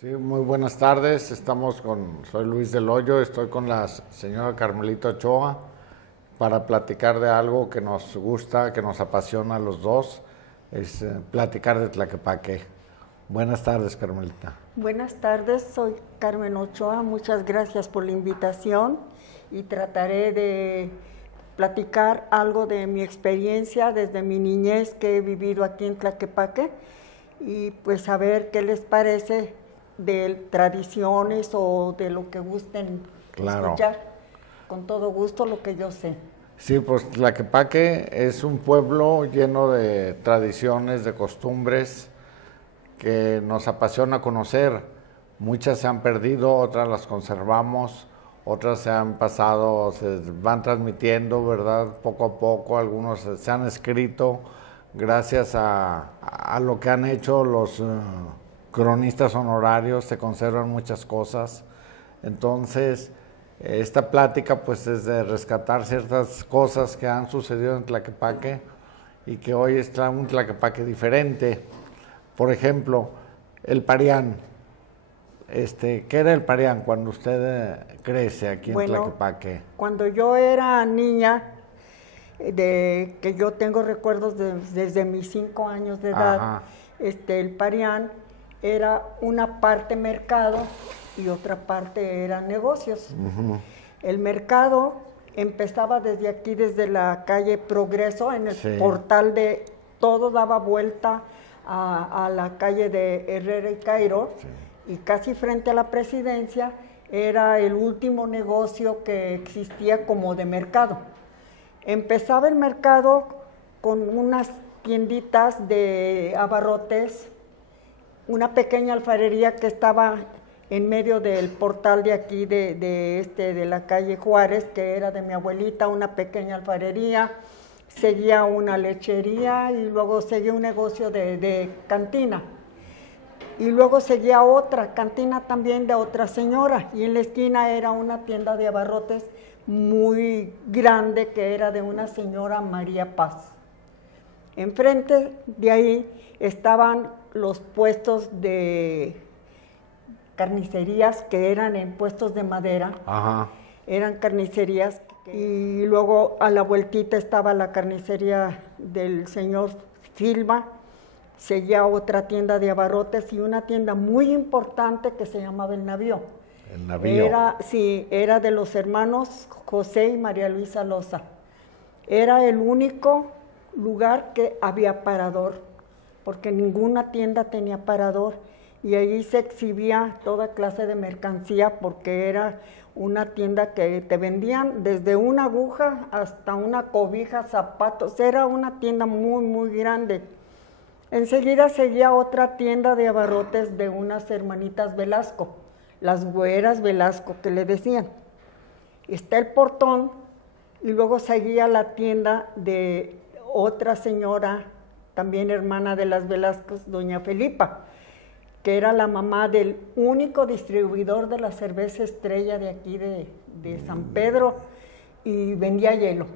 Sí, muy buenas tardes. Soy Luis del Hoyo, estoy con la señora Carmelita Ochoa para platicar de algo que nos gusta, que nos apasiona a los dos, es platicar de Tlaquepaque. Buenas tardes, Carmelita. Buenas tardes, soy Carmen Ochoa, muchas gracias por la invitación y trataré de platicar algo de mi experiencia desde mi niñez que he vivido aquí en Tlaquepaque y pues saber qué les parece de tradiciones o de lo que gusten escuchar. Con todo gusto lo que yo sé. Sí, pues Tlaquepaque es un pueblo lleno de tradiciones, de costumbres que nos apasiona conocer. Muchas se han perdido, otras las conservamos, otras se han pasado, se van transmitiendo, ¿verdad? Poco a poco, algunos se han escrito gracias a lo que han hecho los cronistas honorarios, se conservan muchas cosas. Entonces, esta plática pues es de rescatar ciertas cosas que han sucedido en Tlaquepaque y que hoy está un Tlaquepaque diferente. Por ejemplo, el Parián. ¿Qué era el Parián cuando usted crece aquí en Tlaquepaque? Cuando yo era niña, que yo tengo recuerdos desde mis 5 años de edad, el Parián era una parte mercado y otra parte era negocios. El mercado empezaba desde aquí, desde la calle Progreso, en el portal de todo daba vuelta a la calle de Herrera y Cairo, y casi frente a la presidencia era el último negocio que existía como de mercado. Empezaba el mercado con unas tienditas de abarrotes, una pequeña alfarería que estaba en medio del portal de aquí, de la calle Juárez, que era de mi abuelita, una pequeña alfarería, seguía una lechería y luego seguía un negocio de cantina. Y luego seguía otra cantina también de otra señora, y en la esquina era una tienda de abarrotes muy grande que era de una señora María Paz. Enfrente de ahí estaban los puestos de carnicerías que eran en puestos de madera. Eran carnicerías, y luego a la vueltita estaba la carnicería del señor Silva, seguía otra tienda de abarrotes y una tienda muy importante que se llamaba El Navío. El Navío. Era de los hermanos José y María Luisa Loza. Era el único lugar que había parador, porque ninguna tienda tenía parador, y allí se exhibía toda clase de mercancía, porque era una tienda que te vendían desde una aguja hasta una cobija, zapatos. Era una tienda muy, muy grande. Enseguida seguía otra tienda de abarrotes de unas hermanitas Velasco, las güeras Velasco que le decían. Está el portón, y luego seguía la tienda de otra señora, también hermana de las Velasco, doña Felipa, que era la mamá del único distribuidor de la cerveza Estrella de aquí de San Pedro, y vendía hielo.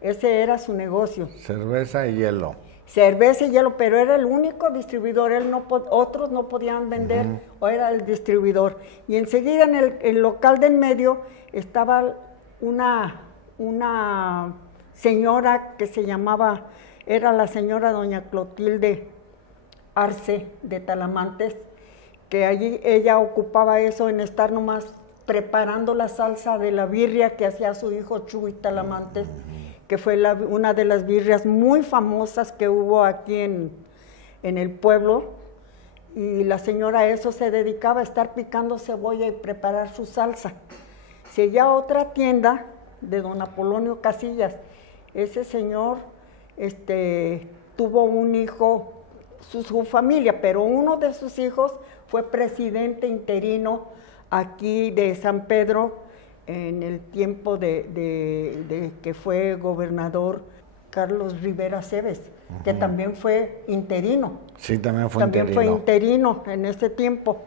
Ese era su negocio. Cerveza y hielo. Cerveza y hielo, pero era el único distribuidor, otros no podían vender, o era el distribuidor. Y enseguida en el local del medio estaba una señora que se llamaba, era la señora doña Clotilde Arce de Talamantes, que allí ella ocupaba eso en estar nomás preparando la salsa de la birria que hacía su hijo Chuy Talamantes, que fue una de las birrias muy famosas que hubo aquí en el pueblo, y la señora a eso se dedicaba, a estar picando cebolla y preparar su salsa. Seguía otra tienda de don Apolonio Casillas. Ese señor tuvo un hijo, su familia, pero uno de sus hijos fue presidente interino aquí de San Pedro en el tiempo de que fue gobernador Carlos Rivera Cebes, que también fue interino. Sí, también fue interino en ese tiempo.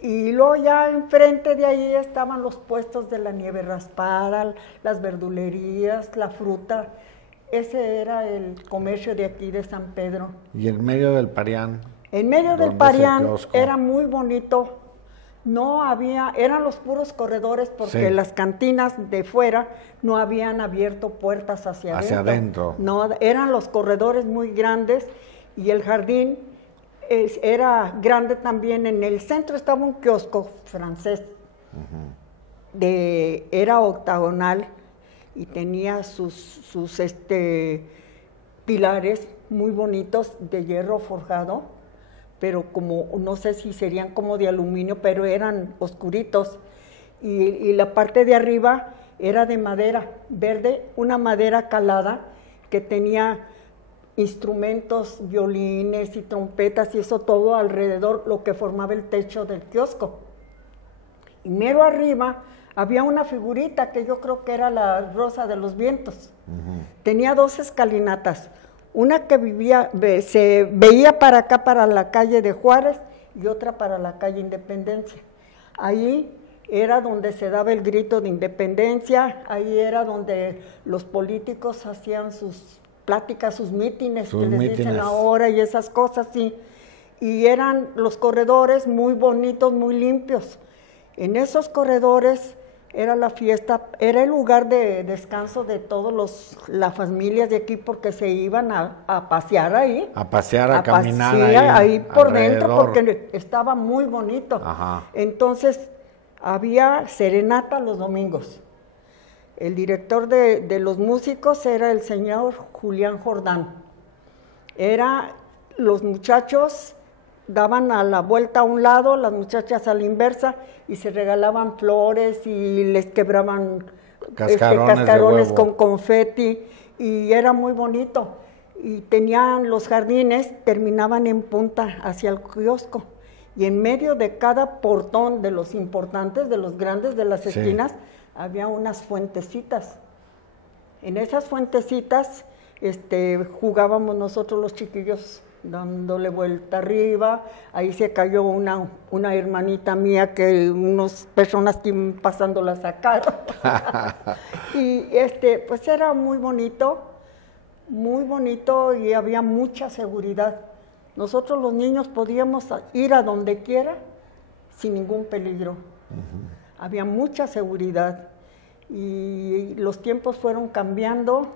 Y luego ya enfrente de ahí estaban los puestos de la nieve raspada, las verdulerías, la fruta. Ese era el comercio de aquí de San Pedro. ¿Y en medio del Parián? En medio del Parián era muy bonito. No había, eran los puros corredores porque las cantinas de fuera no habían abierto puertas hacia adentro. No, eran los corredores muy grandes y el jardín era grande también. En el centro estaba un kiosco francés, era octagonal y tenía sus pilares muy bonitos de hierro forjado, pero como, no sé si serían como de aluminio, pero eran oscuritos. Y la parte de arriba era de madera verde, una madera calada que tenía instrumentos, violines y trompetas y eso todo alrededor, lo que formaba el techo del kiosco. Y mero arriba había una figurita que yo creo que era la Rosa de los Vientos. Tenía 2 escalinatas. Una que se veía para acá, para la calle de Juárez, y otra para la calle Independencia. Ahí era donde se daba el grito de independencia, ahí era donde los políticos hacían sus pláticas, sus mítines, que les dicen ahora y esas cosas, sí. Y eran los corredores muy bonitos, muy limpios. En esos corredores era la fiesta, era el lugar de descanso de todos las familias de aquí porque se iban a pasear ahí. A pasear, a caminar ahí por dentro porque estaba muy bonito. Entonces había serenata los domingos. El director de los músicos era el señor Julián Jordán. Los muchachos daban a la vuelta a un lado, las muchachas a la inversa, y se regalaban flores y les quebraban cascarones con confeti, y era muy bonito. Y tenían los jardines, terminaban en punta hacia el kiosco, y en medio de cada portón de los importantes, de los grandes, de las esquinas, había unas fuentecitas. En esas fuentecitas jugábamos nosotros los chiquillos, dándole vuelta arriba. Ahí se cayó una hermanita mía que unas personas que iban pasando la sacaron. Y pues era muy bonito y había mucha seguridad. Nosotros los niños podíamos ir a donde quiera sin ningún peligro. Había mucha seguridad y los tiempos fueron cambiando.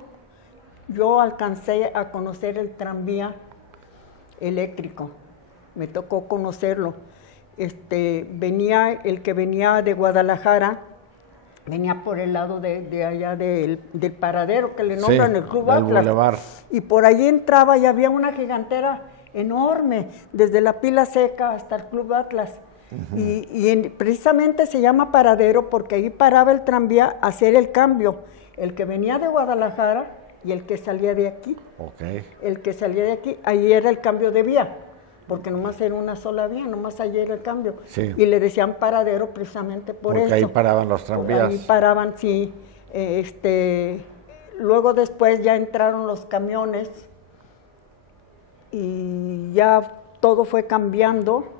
Yo alcancé a conocer el tranvía eléctrico, me tocó conocerlo. El que venía de Guadalajara, venía por el lado de allá del paradero que le nombran el Club Atlas. Boulevard. Y por allí entraba y había una gigantera enorme, desde la Pila Seca hasta el Club Atlas. Precisamente se llama paradero porque ahí paraba el tranvía a hacer el cambio, el que venía de Guadalajara y el que salía de aquí. El que salía de aquí, ahí era el cambio de vía, porque nomás era una sola vía, nomás allí era el cambio. Y le decían paradero precisamente por eso. Porque ahí paraban los tranvías. Ahí paraban, sí. Luego después ya entraron los camiones y ya todo fue cambiando.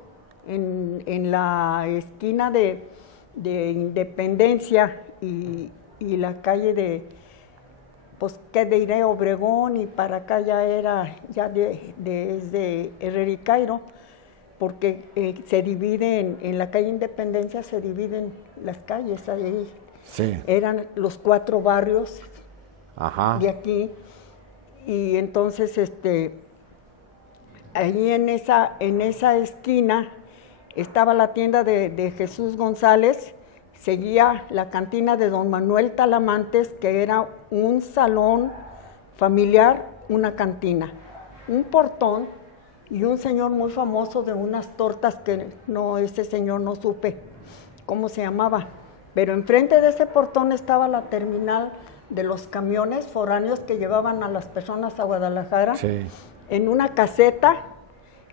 En la esquina de Independencia y la calle de Obregón y para acá ya era desde Herrera y Cairo, porque se divide en la calle Independencia, se dividen las calles ahí. Eran los 4 barrios de aquí, y entonces ahí en esa esquina estaba la tienda de Jesús González, seguía la cantina de don Manuel Talamantes, que era un salón familiar, una cantina, un portón y un señor muy famoso de unas tortas que ese señor no supe cómo se llamaba, pero enfrente de ese portón estaba la terminal de los camiones foráneos que llevaban a las personas a Guadalajara. En una caseta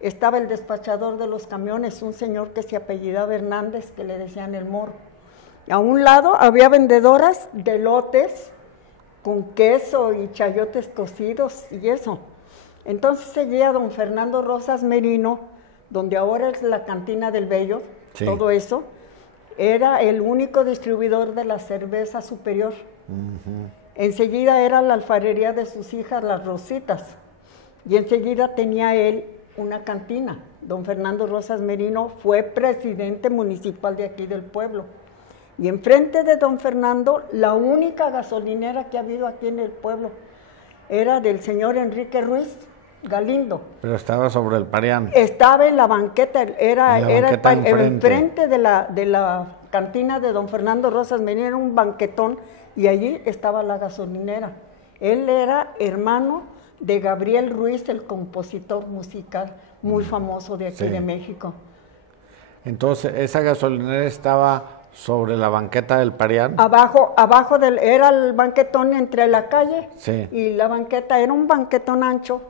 estaba el despachador de los camiones, un señor que se apellidaba Hernández, que le decían el Moro. A un lado había vendedoras de elotes con queso y chayotes cocidos y eso. Entonces seguía don Fernando Rosas Merino, donde ahora es la cantina del Bello, todo eso. Era el único distribuidor de la cerveza Superior. Enseguida era la alfarería de sus hijas, las Rositas. Y enseguida tenía él una cantina don Fernando Rosas Merino, fue presidente municipal de aquí del pueblo. Y enfrente de don Fernando, la única gasolinera que ha habido aquí en el pueblo era del señor Enrique Ruiz Galindo. Pero estaba sobre el Parián. Estaba en la banqueta, era enfrente de la cantina de don Fernando Rosas Merino, era un banquetón, y allí estaba la gasolinera. Él era hermano de Gabriel Ruiz, el compositor musical muy famoso de aquí de México. Entonces, esa gasolinera estaba sobre la banqueta del Parián. Abajo era el banquetón entre la calle y la banqueta, era un banquetón ancho,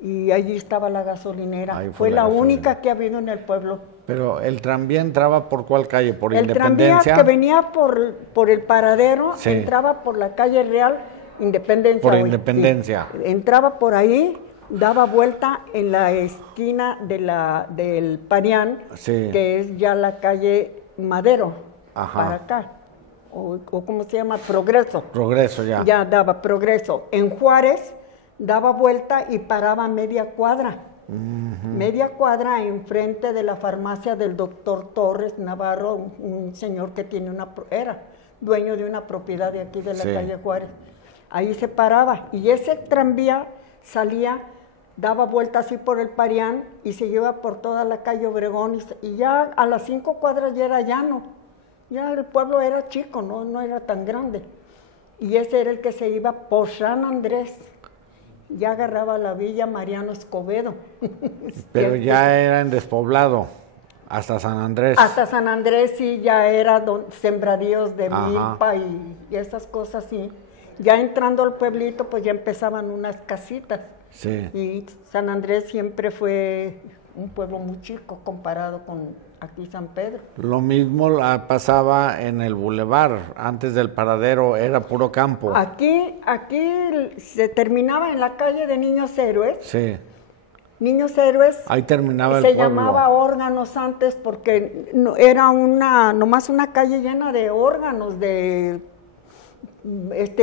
y allí estaba la gasolinera. Fue la única que ha habido en el pueblo. Pero el tranvía entraba ¿por cuál calle? ¿Por Independencia? El tranvía que venía por el paradero, entraba por la calle Real Independencia. Por Independencia. Sí. Entraba por ahí, daba vuelta en la esquina del Parián, que es ya la calle Madero, para acá, o ¿cómo se llama? Progreso. Progreso, ya. Ya daba Progreso. En Juárez daba vuelta y paraba media cuadra. Media cuadra enfrente de la farmacia del doctor Torres Navarro, un señor que era dueño de una propiedad de aquí de la calle Juárez. Ahí se paraba, y ese tranvía salía, daba vuelta así por el Parián y se iba por toda la calle Obregón, y ya a las 5 cuadras ya era llano, ya el pueblo era chico, no era tan grande, y ese era el que se iba por San Andrés, ya agarraba la villa Mariano Escobedo. Pero ya era en despoblado, hasta San Andrés. Hasta San Andrés sí, ya era sembradíos de milpa y esas cosas, sí. Ya entrando al pueblito, pues ya empezaban unas casitas. Sí. Y San Andrés siempre fue un pueblo muy chico comparado con aquí San Pedro. Lo mismo pasaba en el bulevar, antes del paradero era puro campo. Aquí se terminaba en la calle de Niños Héroes. Sí. Niños Héroes. Ahí terminaba el pueblo. Se llamaba Órganos antes porque era nomás una calle llena de órganos, de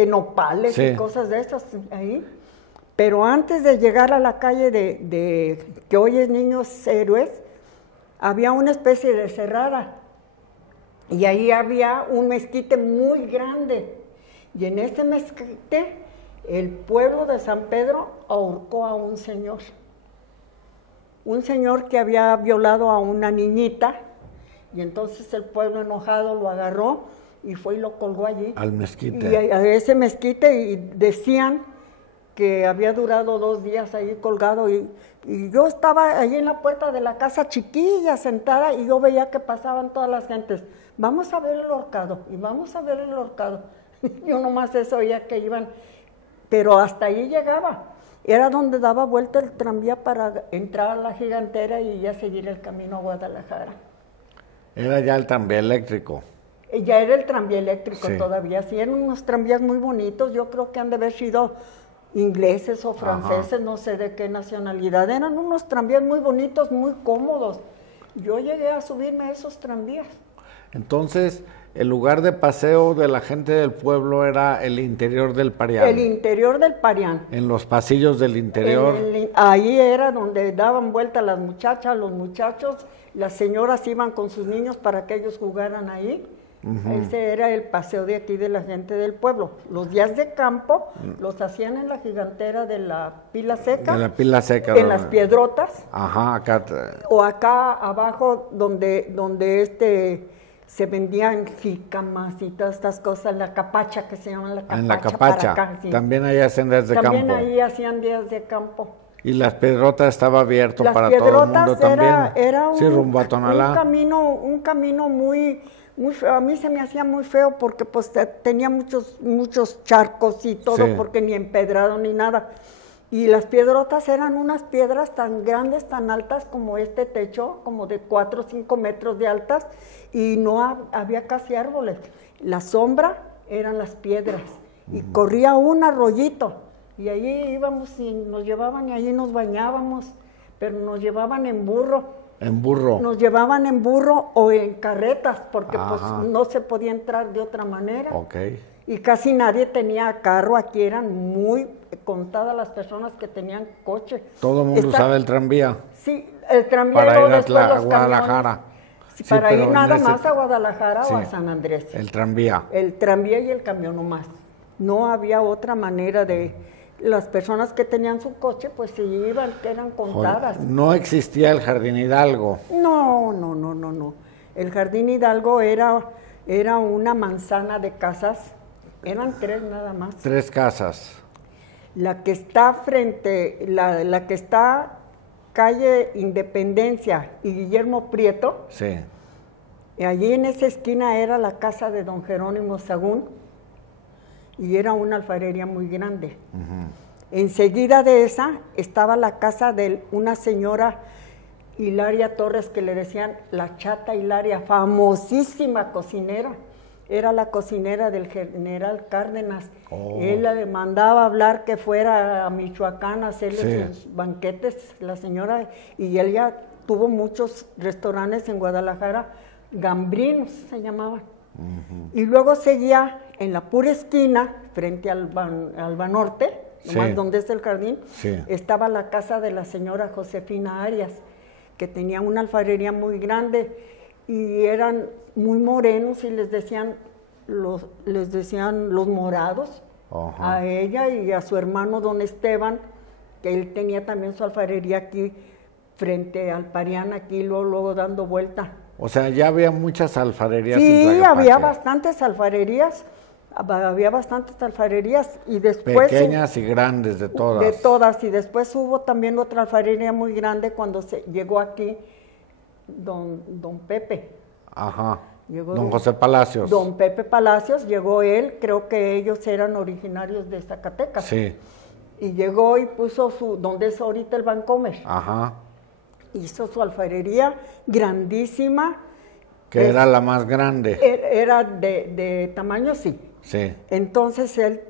nopales y cosas de esas ahí. Pero antes de llegar a la calle de que hoy es Niños Héroes, había una especie de cerrada, y ahí había un mezquite muy grande, y en ese mezquite el pueblo de San Pedro ahorcó a un señor que había violado a una niñita, y entonces el pueblo enojado lo agarró y fue y lo colgó allí. Al mezquite. Y a ese mezquite, y decían que había durado 2 días ahí colgado, y yo estaba ahí en la puerta de la casa chiquilla sentada, y yo veía que pasaban todas las gentes, vamos a ver el horcado, y vamos a ver el horcado. Yo nomás eso oía que iban, pero hasta ahí llegaba. Era donde daba vuelta el tranvía para entrar a la Gigantera y ya seguir el camino a Guadalajara. Era ya el tranvía eléctrico. Ya era el tranvía eléctrico todavía, sí, eran unos tranvías muy bonitos, yo creo que han de haber sido ingleses o franceses, no sé de qué nacionalidad, eran unos tranvías muy bonitos, muy cómodos. Yo llegué a subirme a esos tranvías. Entonces, el lugar de paseo de la gente del pueblo era el interior del Parián. El interior del Parián. En los pasillos del interior. Ahí era donde daban vuelta las muchachas, los muchachos, las señoras iban con sus niños para que ellos jugaran ahí. Ese era el paseo de aquí de la gente del pueblo. Los días de campo los hacían en la Gigantera de la Pila Seca. De la Pila Seca. En las Piedrotas. Acá. O acá abajo donde se vendían jícamas y todas estas cosas, la capacha, que se llama la capacha. En la capacha. Para acá, sí. También ahí hacían días de campo. También ahí hacían días de campo. Y las Piedrotas estaba abierto para todo el mundo también. Era rumbo a Tonalá. Un camino muy feo. A mí se me hacía muy feo porque pues tenía muchos charcos y todo, porque ni empedrado ni nada. Y las Piedrotas eran unas piedras tan grandes, tan altas como este techo, como de 4 o 5 metros de altas, y no había casi árboles. La sombra eran las piedras, y corría un arroyito, y ahí íbamos y nos llevaban, y allí nos bañábamos, pero nos llevaban en burro. ¿En burro? Nos llevaban en burro o en carretas, porque pues no se podía entrar de otra manera. Okay. Y casi nadie tenía carro, aquí eran muy contadas las personas que tenían coche. Todo el mundo usaba el tranvía. Sí, el tranvía para ir a Guadalajara. Sí, para ir nada más a Guadalajara o a San Andrés. El tranvía. El tranvía y el camión nomás. No había otra manera de... Las personas que tenían su coche, pues se iban, que eran contadas. No existía el Jardín Hidalgo. No. El Jardín Hidalgo era una manzana de casas. Eran 3 nada más. 3 casas. La que está frente, la que está calle Independencia y Guillermo Prieto. Sí. Y allí en esa esquina era la casa de don Jerónimo Sagún y era una alfarería muy grande. Enseguida de esa estaba la casa de una señora Hilaria Torres, que le decían la Chata Hilaria, famosísima cocinera. Era la cocinera del general Cárdenas. Él le mandaba hablar que fuera a Michoacán a hacerle sus banquetes, la señora, y él ya tuvo muchos restaurantes en Guadalajara, Gambrinos se llamaban. Y luego seguía en la pura esquina, frente al Banorte, nomás donde es el jardín, estaba la casa de la señora Josefina Arias, que tenía una alfarería muy grande y eran muy morenos y les decían los morados a ella y a su hermano don Esteban, que él tenía también su alfarería aquí frente al Parián, aquí luego dando vuelta. O sea, ya había muchas alfarerías. Sí, había bastantes alfarerías. Y después... Pequeñas y grandes, de todas. De todas, y después hubo también otra alfarería muy grande cuando llegó aquí don Pepe. Don José Palacios. Don Pepe Palacios, llegó él, creo que ellos eran originarios de Zacatecas. Sí. Y llegó y puso donde es ahorita el Bancomer. Hizo su alfarería grandísima. Que era la más grande. Era de tamaño, sí. Entonces él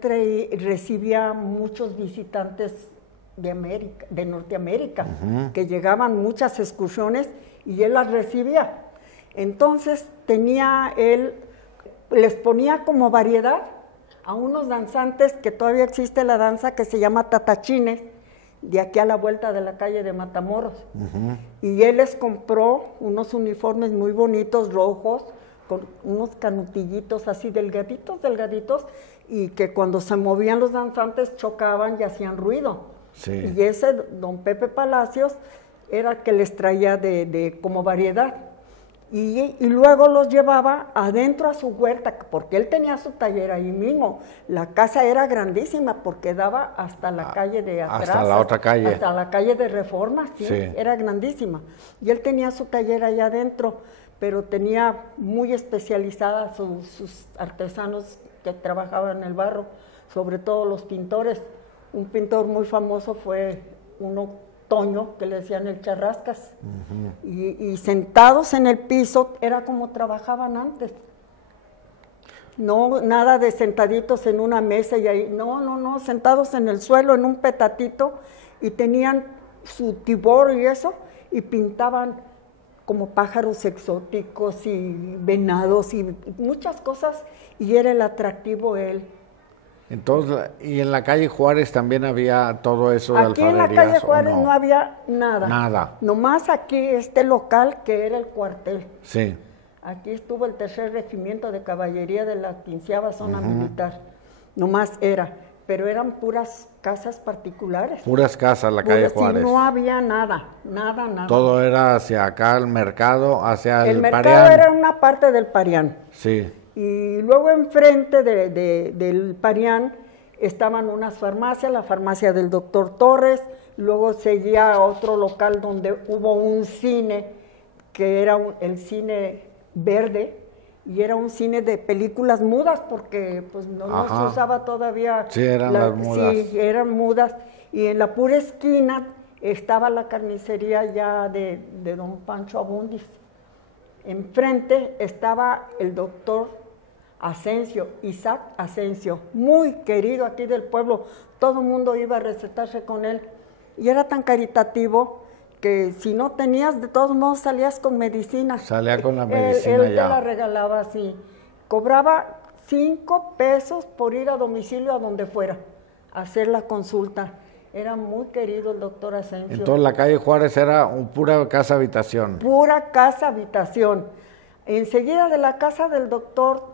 recibía muchos visitantes de Norteamérica, que llegaban muchas excursiones y él las recibía. Entonces les ponía como variedad a unos danzantes, que todavía existe la danza que se llama tatachines, de aquí a la vuelta de la calle de Matamoros. Y él les compró unos uniformes muy bonitos, rojos, con unos canutillitos así delgaditos, y que cuando se movían los danzantes chocaban y hacían ruido. Y ese don Pepe Palacios era el que les traía como variedad. Y luego los llevaba adentro a su huerta, porque él tenía su taller ahí mismo. La casa era grandísima porque daba hasta la calle de atrás. Hasta la otra calle. Hasta la calle de Reforma, era grandísima. Y él tenía su taller ahí adentro, pero tenía muy especializadas sus artesanos que trabajaban en el barro, sobre todo los pintores. Un pintor muy famoso fue Toño, que le decían el Charrascas, y sentados en el piso era como trabajaban antes. No, nada de sentaditos en una mesa y ahí, no, sentados en el suelo en un petatito, y tenían su tibor y eso, y pintaban como pájaros exóticos y venados y muchas cosas, y era el atractivo él. Entonces, ¿y en la calle Juárez también había todo eso de alfarerías? Aquí en la calle Juárez no había nada. Nada. Nomás aquí local que era el cuartel. Sí. Aquí estuvo el 3er Regimiento de Caballería de la 15ª Zona Militar. Nomás era, pero eran puras casas particulares. Puras casas, la calle Juárez. Sí, no había nada. Todo era hacia acá, el mercado, hacia el Parián. El mercado era una parte del Parián. Sí. Y luego enfrente del Parián estaban unas farmacias, la farmacia del doctor Torres, luego seguía otro local donde hubo un cine, que era el cine verde, y era un cine de películas mudas, porque pues no se usaba todavía. Sí, eran las mudas. Sí, eran mudas, y en la pura esquina estaba la carnicería ya de don Pancho Abundis. Enfrente estaba el doctor Isaac Asensio, muy querido aquí del pueblo, todo el mundo iba a recetarse con él, y era tan caritativo que si no tenías, de todos modos salías con medicina. Salía con la medicina él te la regalaba así, cobraba 5 pesos por ir a domicilio a donde fuera, hacer la consulta. Era muy querido el doctor Asensio. Entonces la calle Juárez era pura casa-habitación. Pura casa-habitación. Enseguida de la casa del doctor,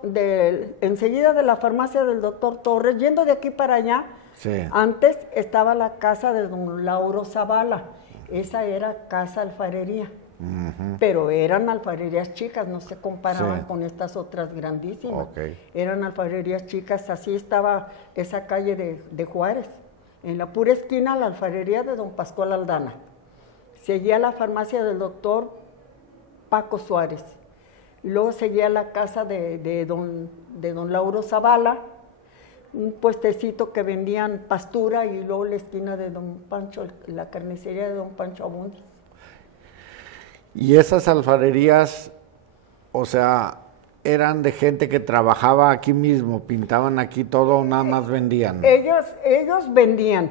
enseguida de la farmacia del doctor Torres, yendo de aquí para allá, sí. Antes estaba la casa de don Lauro Zavala. Esa era casa alfarería. Pero eran alfarerías chicas, no se comparaban con estas otras grandísimas. Eran alfarerías chicas, así estaba esa calle de Juárez. En la pura esquina, la alfarería de don Pascual Aldana. Seguía la farmacia del doctor Paco Suárez. Y luego seguía la casa de don Lauro Zavala, un puestecito que vendían pastura, y luego la esquina de don Pancho, la carnicería de don Pancho Abundis. Y esas alfarerías, o sea, eran de gente que trabajaba aquí mismo, pintaban aquí todo, o nada más vendían. Ellos vendían.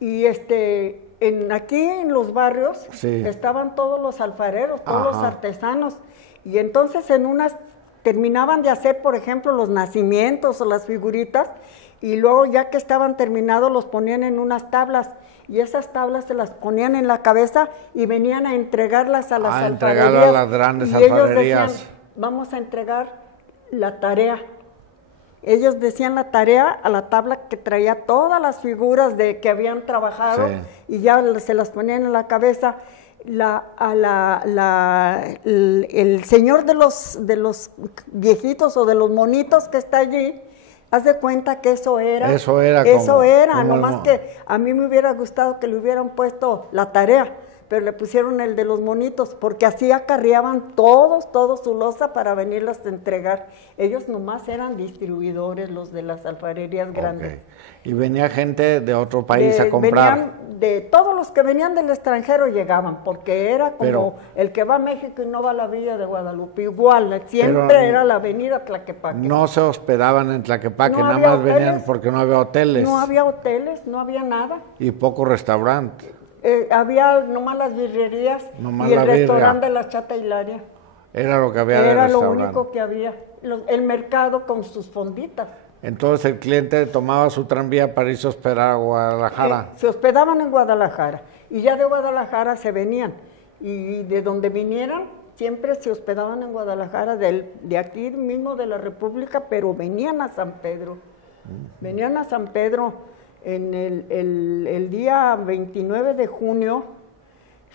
Y aquí en los barrios estaban todos los alfareros, todos los artesanos. Y entonces en unas terminaban de hacer, por ejemplo, los nacimientos o las figuritas, y luego ya que estaban terminados los ponían en unas tablas. Y esas tablas se las ponían en la cabeza y venían a entregarlas a las alfarerías. Entregar a las grandes alfarerías. Ellos decían, vamos a entregar la tarea. Ellos decían la tarea a la tabla que traía todas las figuras de que habían trabajado, y ya se las ponían en la cabeza. El señor de los viejitos o de los monitos que está allí, haz de cuenta que eso era, nomás que a mí me hubiera gustado que le hubieran puesto la tarea, pero le pusieron el de los monitos, porque así acarreaban todos su loza para venirlas a entregar. Ellos nomás eran distribuidores, los de las alfarerías grandes. Y venía gente de otro país a comprar. Todos los que venían del extranjero llegaban, porque era como el que va a México y no va a la Villa de Guadalupe, igual, siempre era la avenida Tlaquepaque. No se hospedaban en Tlaquepaque, nada más hoteles, venían porque no había hoteles. No había hoteles, no había nada. Y pocos restaurantes. Había nomás las birrerías y el restaurante de la Chata Hilaria. Era lo que había de restaurante. Era lo único que había. El mercado con sus fonditas. Entonces el cliente tomaba su tranvía para irse a hospedar a Guadalajara. Se hospedaban en Guadalajara y ya de Guadalajara se venían. Y de donde vinieran, siempre se hospedaban en Guadalajara, de aquí mismo de la República, pero venían a San Pedro. Venían a San Pedro. En el día 29 de junio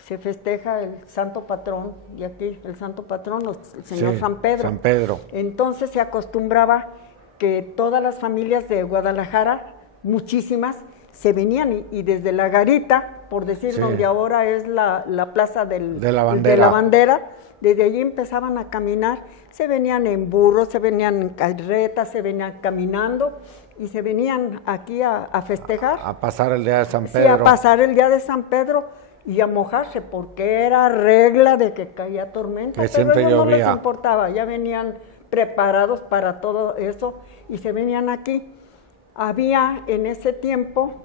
se festeja el santo patrón, y aquí el santo patrón, el señor San Pedro. San Pedro. Entonces se acostumbraba que todas las familias de Guadalajara, muchísimas, se venían y desde la garita, por decir, donde ahora es la plaza de la bandera, desde allí empezaban a caminar, se venían en burros, se venían en carretas, se venían caminando, y se venían aquí a festejar. A pasar el día de San Pedro. Sí, a pasar el día de San Pedro y a mojarse, porque era regla de que caía tormenta. Pero a ellos no les importaba, ya venían preparados para todo eso y se venían aquí. Había en ese tiempo,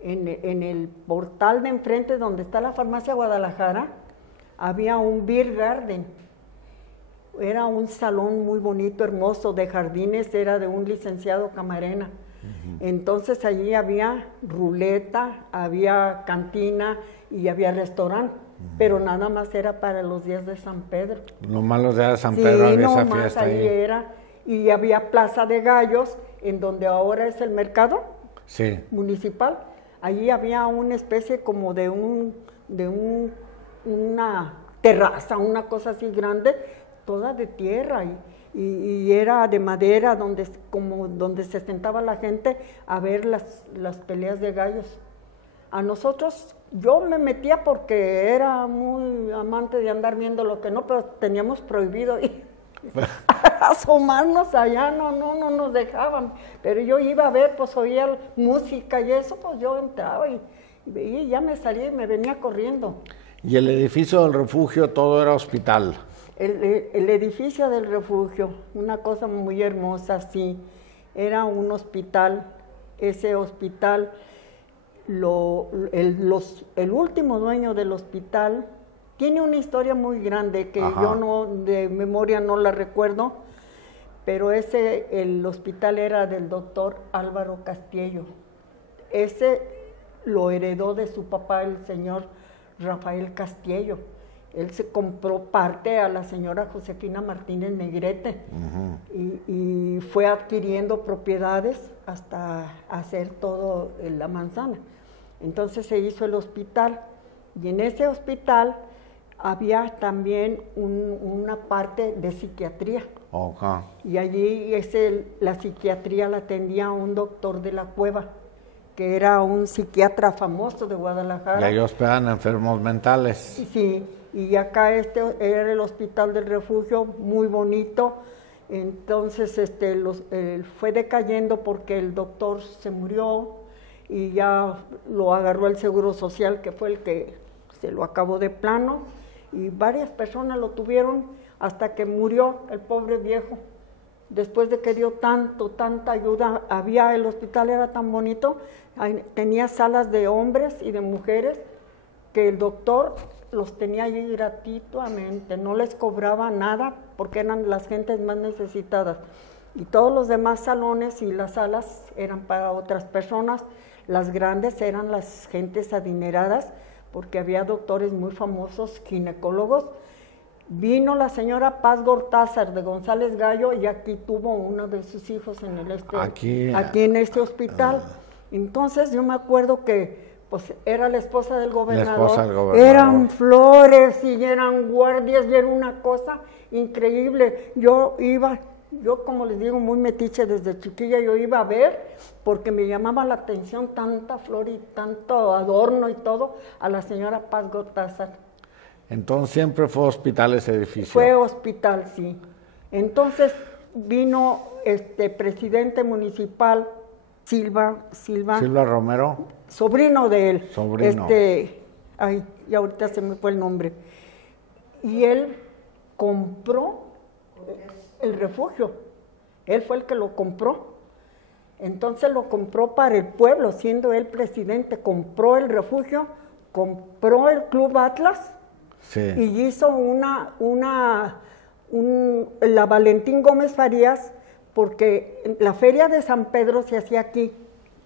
en el portal de enfrente donde está la farmacia Guadalajara, había un beer garden. Era un salón muy bonito, hermoso, de jardines, era de un licenciado Camarena. Entonces allí había ruleta, había cantina y había restaurante, pero nada más era para los días de San Pedro. Nomás los días de San Pedro había esa fiesta ahí. Era, y había Plaza de Gallos, en donde ahora es el mercado municipal. Allí había una especie como de una terraza, una cosa así grande, toda de tierra y era de madera, donde se sentaba la gente a ver las peleas de gallos. A nosotros, yo me metía porque era muy amante de andar viendo lo que no, pero teníamos prohibido ir. Asomarnos allá, no nos dejaban, pero yo iba a ver, pues oía música y eso, pues yo entraba y veía, y ya me salía y me venía corriendo. ¿Y el edificio del refugio todo era hospital? El edificio del refugio, una cosa muy hermosa, sí, era un hospital. Ese hospital, el último dueño del hospital tiene una historia muy grande que yo de memoria no la recuerdo, pero el hospital era del doctor Álvaro Castillo. Ese lo heredó de su papá, el señor Rafael Castillo. Él se compró parte a la señora Josefina Martínez Negrete y fue adquiriendo propiedades hasta hacer todo la manzana. Entonces se hizo el hospital y en ese hospital había también una parte de psiquiatría. Y allí la psiquiatría la atendía un doctor de la Cueva, que era un psiquiatra famoso de Guadalajara. Y ellos hospedan enfermos mentales. Sí, y acá era el hospital del refugio, muy bonito. Entonces fue decayendo porque el doctor se murió y ya lo agarró el Seguro Social, que fue el que se lo acabó de plano, y varias personas lo tuvieron hasta que murió el pobre viejo. Después de que dio tanta ayuda, el hospital era tan bonito, tenía salas de hombres y de mujeres, que el doctor los tenía allí gratuitamente, no les cobraba nada porque eran las gentes más necesitadas. Y todos los demás salones y las salas eran para otras personas, las grandes eran las gentes adineradas, porque había doctores muy famosos, ginecólogos. Vino la señora Paz Gortázar de González Gallo y aquí tuvo uno de sus hijos en aquí en este hospital. Entonces yo me acuerdo que pues era la esposa del gobernador, eran flores y eran guardias y era una cosa increíble. Yo como les digo, muy metiche desde chiquilla, yo iba a ver porque me llamaba la atención tanta flor y tanto adorno y todo a la señora Paz Gortázar. Entonces siempre fue hospital ese edificio. Fue hospital, sí. Entonces vino presidente municipal Silva Romero. Sobrino de él. Sobrino. Y ahorita se me fue el nombre. Y él compró el refugio. Él fue el que lo compró. Entonces lo compró para el pueblo, siendo él presidente. Compró el refugio, compró el Club Atlas. Sí. Y hizo la Valentín Gómez Farías, porque la feria de San Pedro se hacía aquí,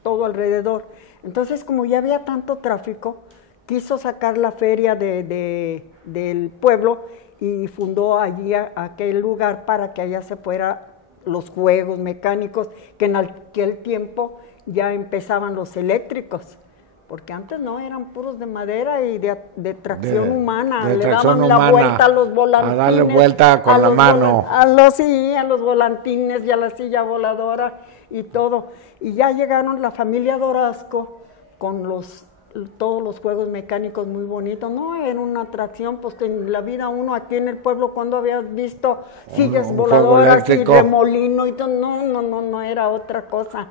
todo alrededor. Entonces, como ya había tanto tráfico, quiso sacar la feria del pueblo y fundó allí aquel lugar para que allá se fuera los juegos mecánicos, que en aquel tiempo ya empezaban los eléctricos. Porque antes no, eran puros de madera y de tracción humana. Le daban la vuelta a los volantines. A darle vuelta con la mano. A los volantines y a la silla voladora y todo. Y ya llegaron la familia Dorasco con todos los juegos mecánicos muy bonitos. No, era una atracción, pues en la vida uno aquí en el pueblo, cuando habías visto sillas voladoras y remolino y todo. No, era otra cosa.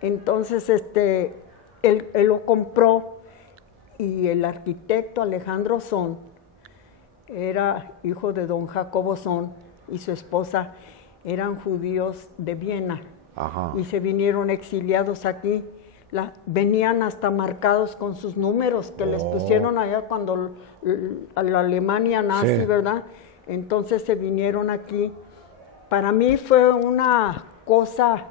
Entonces, Él lo compró y el arquitecto Alejandro Son era hijo de don Jacobo Son y su esposa eran judíos de Viena. Y se vinieron exiliados aquí. Venían hasta marcados con sus números que les pusieron allá cuando la Alemania nazi, sí, ¿verdad? Entonces se vinieron aquí. Para mí fue una cosa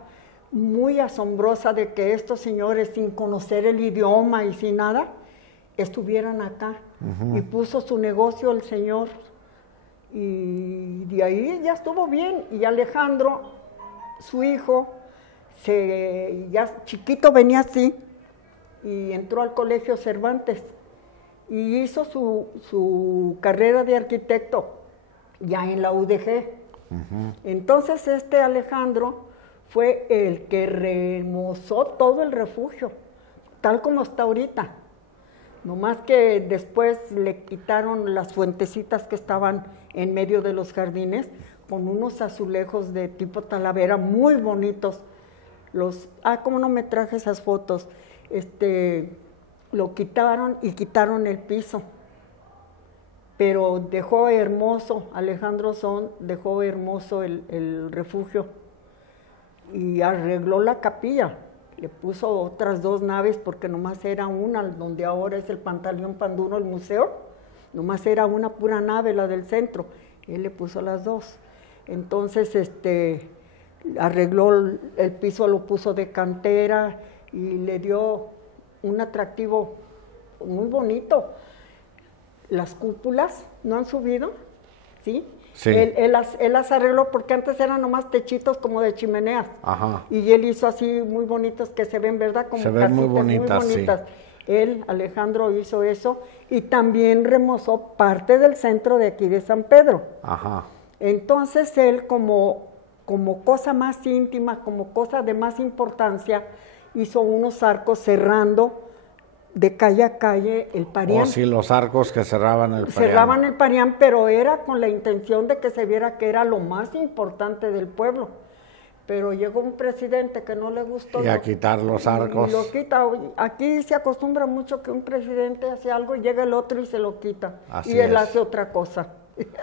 muy asombrosa de que estos señores, sin conocer el idioma y sin nada, estuvieran acá. Y puso su negocio el señor, y de ahí ya estuvo bien. Y Alejandro, su hijo, ya chiquito venía así, y entró al Colegio Cervantes, y hizo su carrera de arquitecto, ya en la UDG. Entonces Alejandro fue el que remozó todo el refugio, tal como está ahorita. Nomás que después le quitaron las fuentecitas que estaban en medio de los jardines, con unos azulejos de tipo talavera muy bonitos. ¿Cómo no me traje esas fotos? Lo quitaron y quitaron el piso. Pero dejó hermoso, Alejandro Son dejó hermoso el refugio. Y arregló la capilla, le puso otras 2 naves, porque nomás era una, donde ahora es el Pantaleón Panduro, el museo, nomás era una pura nave, la del centro, él le puso las 2. Entonces, arregló el piso, lo puso de cantera y le dio un atractivo muy bonito. Las cúpulas no han subido, ¿sí? Sí. Él las arregló porque antes eran nomás techitos como de chimeneas. Ajá. Y él hizo así muy bonitos que se ven, ¿verdad? Como se ven muy bonitas, sí. Él, Alejandro, hizo eso y también remozó parte del centro de aquí de San Pedro. Ajá. Entonces él como cosa más íntima, como cosa de más importancia, hizo unos arcos cerrando de calle a calle el Parián. Oh, sí, los arcos que cerraban el Parián. Cerraban el Parián, pero era con la intención de que se viera que era lo más importante del pueblo. Pero llegó un presidente que no le gustó. Y a quitar los arcos. Y lo quita. Aquí se acostumbra mucho que un presidente hace algo y llega el otro y se lo quita. Así y él es. hace otra cosa.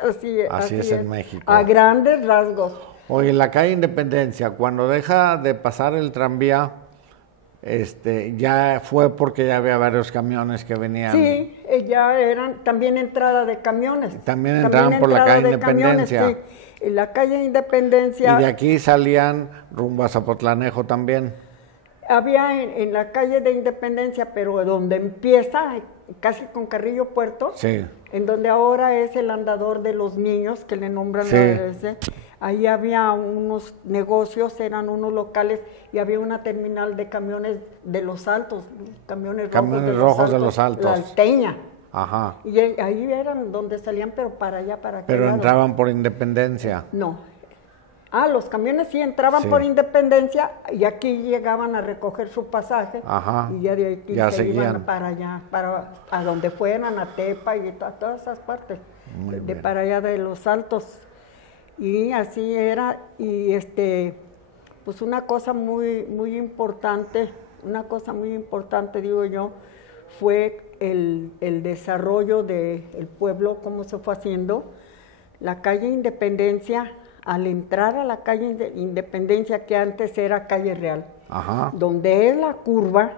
Así es en México. A grandes rasgos. Oye, en la calle Independencia, cuando deja de pasar el tranvía, ya fue porque ya había varios camiones que venían. Sí, ya eran también entrada de camiones. También entraban por la calle Independencia. Camiones, sí. En la calle Independencia. Y de aquí salían rumbo a Zapotlanejo también. Había en la calle de Independencia, pero donde empieza, casi con Carrillo Puerto, sí. En donde ahora es el andador de los niños, que le nombran sí. Ahí había unos negocios, eran unos locales, y había una terminal de camiones de los Altos, camiones rojos de los Altos. La Alteña. Ajá. Y ahí eran donde salían, pero para allá, para acá. Pero entraban por Independencia. No. Los camiones sí entraban sí. por Independencia y aquí llegaban a recoger su pasaje. Ajá. Y ya de aquí ya se seguían. Iban para allá, a donde fueran, a Tepa y todas esas partes. Muy bien. Para allá de los Altos. Y así era, y pues una cosa muy importante, digo yo, fue el desarrollo del pueblo, cómo se fue haciendo. La calle Independencia, al entrar a la calle Independencia, que antes era calle Real, ajá. donde es la curva,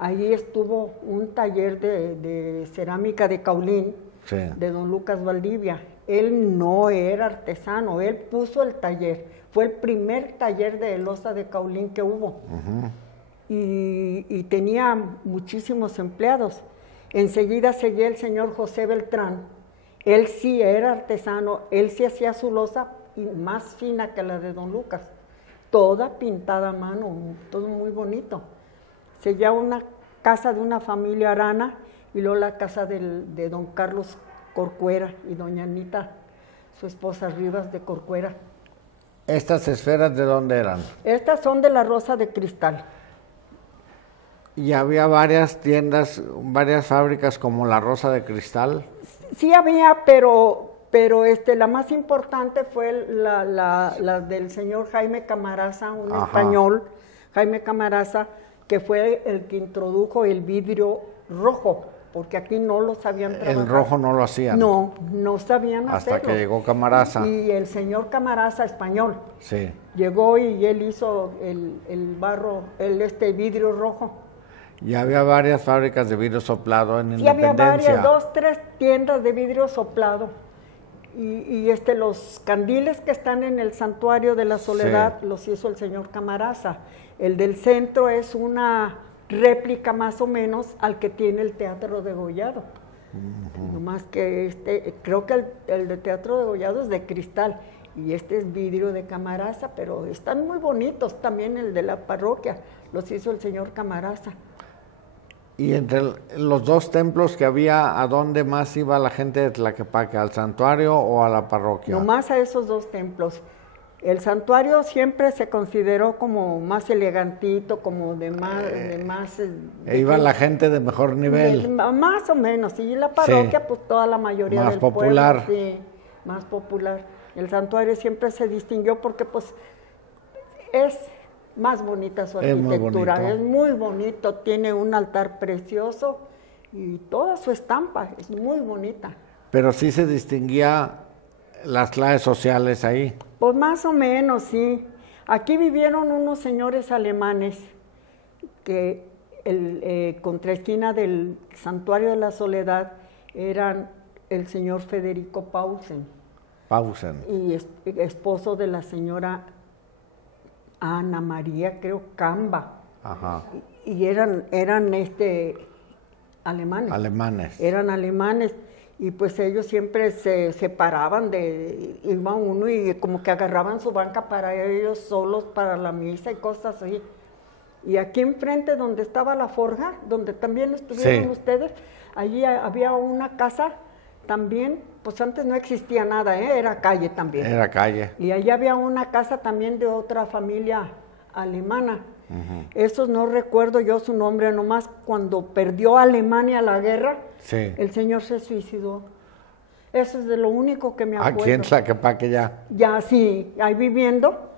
ahí estuvo un taller de cerámica de Caulín, sí. de don Lucas Valdivia. Él no era artesano, él puso el taller. Fue el primer taller de loza de Caulín que hubo. Uh-huh. Y tenía muchísimos empleados. Enseguida seguía el señor José Beltrán. Él sí era artesano, él sí hacía su loza más fina que la de don Lucas. Toda pintada a mano, todo muy bonito. Seguía una casa de una familia Arana y luego la casa de don Carlos Corcuera y doña Anita, su esposa Rivas de Corcuera. ¿Estas esferas de dónde eran? Estas son de la Rosa de Cristal. ¿Y había varias tiendas, varias fábricas como la Rosa de Cristal? Sí había, pero la más importante fue la del señor Jaime Camaraza, un ajá. español, Jaime Camaraza, que fue el que introdujo el vidrio rojo, porque aquí no lo sabían trabajar. El rojo no lo hacían. No sabían hacerlo. Hasta que llegó Camaraza. Y el señor Camaraza, español, sí. llegó y él hizo el vidrio rojo. Y había varias fábricas de vidrio soplado en Sí, Independencia. había varias, 2, 3 tiendas de vidrio soplado. Y los candiles que están en el Santuario de la Soledad sí. Los hizo el señor Camaraza. El del centro es una réplica más o menos al que tiene el Teatro Degollado. Uh-huh. Nomás que creo que el de Teatro Degollado es de cristal y este es vidrio de Camaraza, pero están muy bonitos. También el de la parroquia los hizo el señor Camaraza. Y entre los dos templos que había, ¿a dónde más iba la gente de Tlaquepaque? ¿Al santuario o a la parroquia? Nomás a esos dos templos. El santuario siempre se consideró como más elegantito, como de más iba la gente de mejor nivel. Más o menos, y la parroquia, sí. Pues toda la mayoría más del popular. pueblo. Sí, más popular. El santuario siempre se distinguió porque pues es más bonita su arquitectura, es muy bonito, tiene un altar precioso y toda su estampa es muy bonita. Pero sí se distinguía las clases sociales ahí. Pues más o menos, sí. Aquí vivieron unos señores alemanes que contraesquina del Santuario de la Soledad eran el señor Federico Paulsen. Paulsen. Y esposo de la señora Ana María, creo, Camba. Ajá. Y eran alemanes. Alemanes. Eran alemanes. Y pues ellos siempre se separaban iba uno y como que agarraban su banca para ellos solos, para la misa y cosas así. Y aquí enfrente donde estaba la forja, donde también estuvieron ustedes, allí había una casa también, pues antes no existía nada, era calle también. Era calle. Y allí había una casa también de otra familia alemana. Esos no recuerdo yo su nombre, nomás cuando perdió Alemania la guerra, el señor se suicidó. Eso es de lo único que me acuerdo. Aquí en Tlaquepaque ya. Ya sí, ahí viviendo,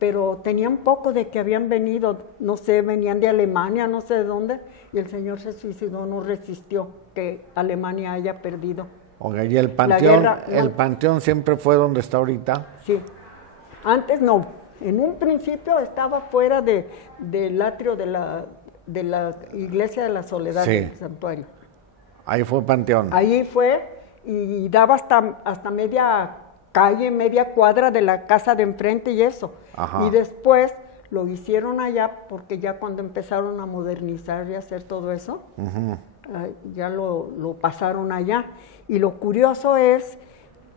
pero tenían poco de que habían venido, no sé, venían de Alemania, no sé de dónde, y el señor se suicidó, no resistió que Alemania haya perdido. Oiga, ¿y el panteón, el panteón siempre fue donde está ahorita? Sí, antes no. En un principio estaba fuera del atrio de la iglesia de la Soledad, del santuario. Ahí fue panteón. Ahí fue y daba hasta media calle, media cuadra de la casa de enfrente y eso. Ajá. Y después lo hicieron allá porque ya cuando empezaron a modernizar y hacer todo eso, ya lo pasaron allá. Y lo curioso es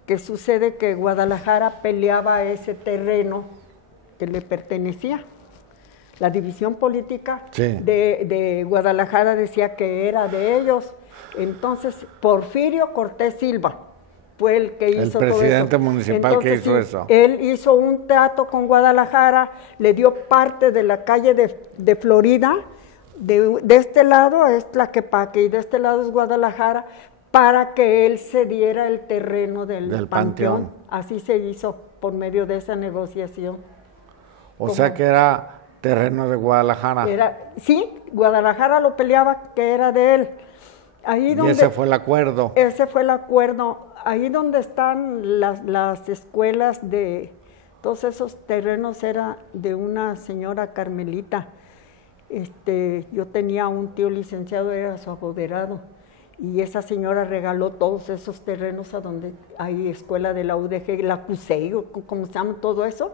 que sucede que Guadalajara peleaba ese terreno que le pertenecía. La división política de Guadalajara decía que era de ellos. Entonces, Porfirio Cortés Silva fue el que hizo todo eso. El presidente municipal. Entonces, que hizo eso. Él hizo un trato con Guadalajara, le dio parte de la calle de Florida, de este lado es Tlaquepaque y de este lado es Guadalajara, para que él cediera el terreno del panteón. Así se hizo por medio de esa negociación. O sea que era terreno de Guadalajara. Sí, Guadalajara lo peleaba que era de él. Ahí donde, y ese fue el acuerdo. Ese fue el acuerdo. Ahí donde están las escuelas de todos esos terrenos era de una señora Carmelita. Yo tenía un tío licenciado, era su apoderado. Y esa señora regaló todos esos terrenos a donde hay escuela de la UDG, la CUSEI, como se llama todo eso.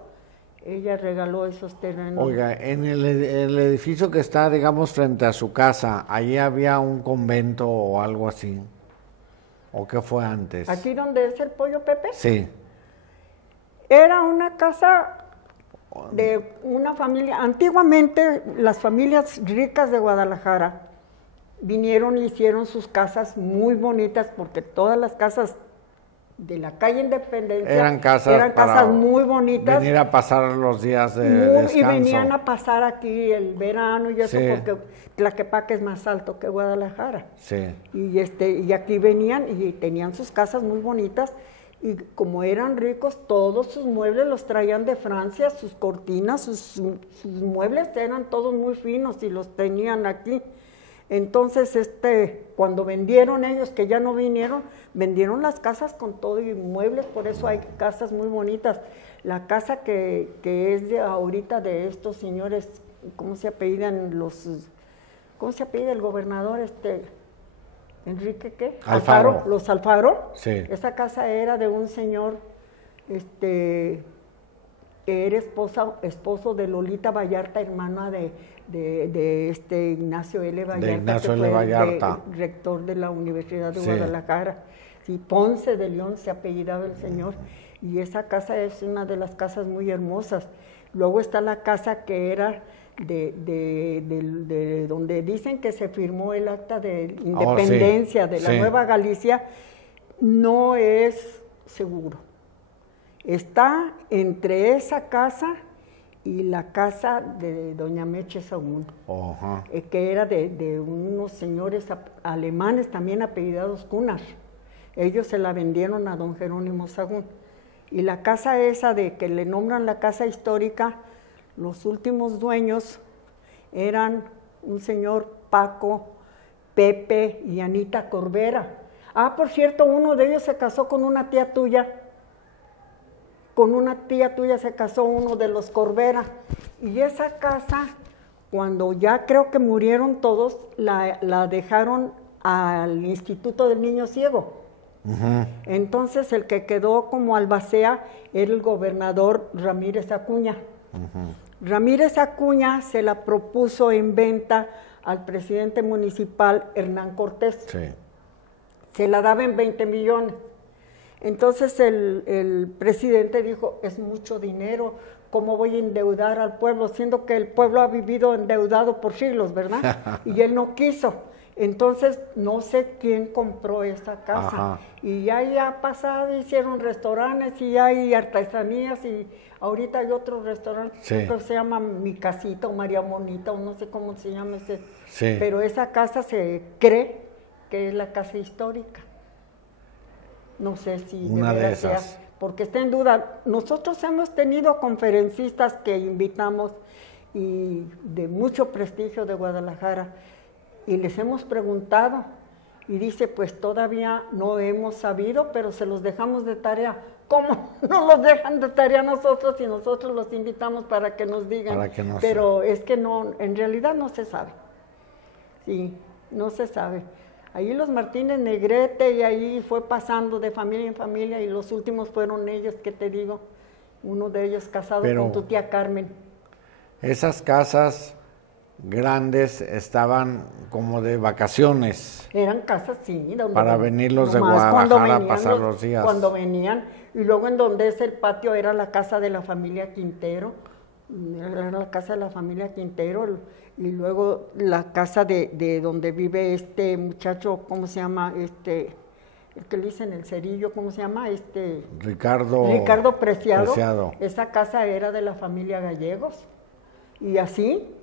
Ella regaló esos terrenos. Oiga, en el edificio que está, digamos, frente a su casa, ¿allí había un convento o algo así? ¿O qué fue antes? ¿Aquí donde es el Pollo Pepe? Sí. Era una casa de una familia. Antiguamente, las familias ricas de Guadalajara vinieron y hicieron sus casas muy bonitas, porque todas las casas de la calle Independencia eran casas muy bonitas. Venir a pasar los días de descanso. Y venían a pasar aquí el verano y eso, porque Tlaquepaque es más alto que Guadalajara. Sí. Y aquí venían y tenían sus casas muy bonitas, y como eran ricos, todos sus muebles los traían de Francia, sus cortinas, sus muebles eran todos muy finos y los tenían aquí. Entonces, cuando vendieron ellos, que ya no vinieron, vendieron las casas con todo y muebles, por eso hay casas muy bonitas. La casa que es de ahorita de estos señores, ¿cómo se apellidan cómo se apellida el gobernador, Enrique qué? Alfaro. Los Alfaro. Sí. Esa casa era de un señor, que era esposo de Lolita Vallarta, hermana de Ignacio L. Vallarta, Ignacio L. Vallarta, rector de la Universidad de Guadalajara. Sí, Ponce de León se apellidaba el señor, y esa casa es una de las casas muy hermosas. Luego está la casa que era de donde dicen que se firmó el acta de independencia de la Nueva Galicia. No es seguro. Está entre esa casa y la casa de doña Meche Sagún, que era de unos señores alemanes también apellidados Kunar. Ellos se la vendieron a don Jerónimo Sagún. Y la casa esa de que le nombran la casa histórica, los últimos dueños eran un señor Paco, Pepe y Anita Corbera. Por cierto, uno de ellos se casó con una tía tuya. Con una tía tuya se casó uno de los Corbera. Y esa casa, cuando ya creo que murieron todos, la dejaron al Instituto del Niño Ciego. Entonces el que quedó como albacea era el gobernador Ramírez Acuña. Ramírez Acuña se la propuso en venta al presidente municipal Hernán Cortés. Sí. Se la daba en 20 millones. Entonces el presidente dijo, es mucho dinero, ¿cómo voy a endeudar al pueblo? Siendo que el pueblo ha vivido endeudado por siglos, ¿verdad? Y él no quiso. Entonces, no sé quién compró esa casa. Ajá. Y ya ha pasado, hicieron restaurantes y hay artesanías y ahorita hay otro restaurante, Sí. creo que se llama Mi Casita o María Monita o no sé cómo se llama ese. Sí. Pero esa casa se cree que es la casa histórica. No sé si Una de veras esas. sea, porque está en duda. Nosotros hemos tenido conferencistas que invitamos y de mucho prestigio de Guadalajara y les hemos preguntado y dice, pues todavía no hemos sabido, pero se los dejamos de tarea. ¿Cómo no los dejan de tarea nosotros y nosotros los invitamos para que nos digan? Para que nos... Pero es que no, en realidad no se sabe. Sí, no se sabe. Ahí los Martínez Negrete y ahí fue pasando de familia en familia y los últimos fueron ellos, que te digo, uno de ellos casado con tu tía Carmen. Esas casas grandes estaban como de vacaciones. Eran casas, sí, donde para venir los de Guadalajara a pasar los días. Cuando venían, y luego en donde es el patio era la casa de la familia Quintero, era la casa de la familia Quintero, y luego la casa de donde vive este muchacho, ¿cómo se llama? El que le dicen el cerillo, ¿cómo se llama? Ricardo Preciado. Esa casa era de la familia Gallegos, y así.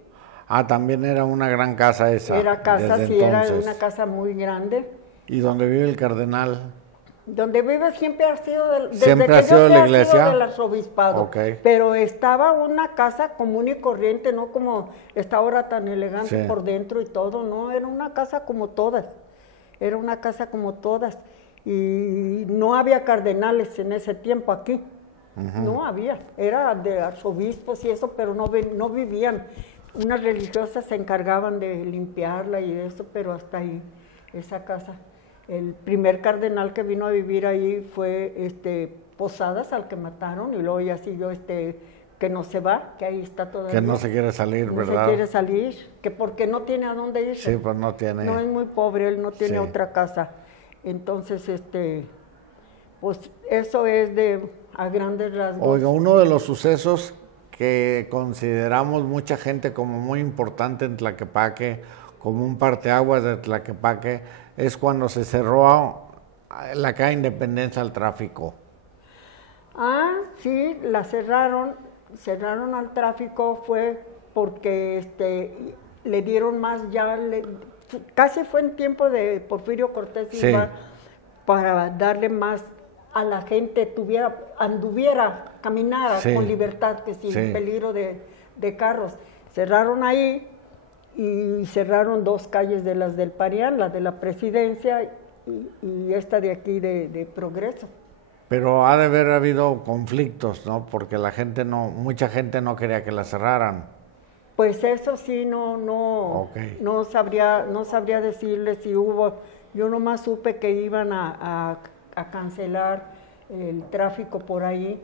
Ah, también era una gran casa esa. Era casa, sí, era una casa muy grande. ¿Y donde vive el cardenal? Donde vive siempre ha sido, ¿Siempre ha sido de la iglesia? Del arzobispado. Okay. Pero estaba una casa común y corriente, no como está ahora tan elegante por dentro y todo, no, era una casa como todas. Era una casa como todas. Y no había cardenales en ese tiempo aquí. No había. Era de arzobispos y eso, pero no vivían. Unas religiosas se encargaban de limpiarla y eso, pero hasta ahí, esa casa. El primer cardenal que vino a vivir ahí fue Posadas, al que mataron, y luego ya siguió que no se va, que ahí está todavía. Que no se quiere salir, ¿verdad? No se quiere salir, que porque no tiene a dónde irse. Sí, pues no tiene. No, es muy pobre, él no tiene otra casa. Entonces, pues eso es a grandes rasgos. Oiga, uno de los sucesos que consideramos mucha gente como muy importante en Tlaquepaque, como un parteaguas de Tlaquepaque, es cuando se cerró la calle Independencia al tráfico. Ah, sí, la cerraron al tráfico, fue porque le dieron más, casi fue en tiempo de Porfirio Cortés, sí, para darle más a la gente, anduviera, caminara con libertad, que sin peligro de carros. Cerraron ahí y cerraron 2 calles de las del Parián, la de la Presidencia y esta de aquí de Progreso. Pero ha de haber habido conflictos, ¿no? Porque mucha gente no quería que la cerraran. Pues eso sí, no sabría decirle si hubo. Yo nomás supe que iban a cancelar el tráfico por ahí.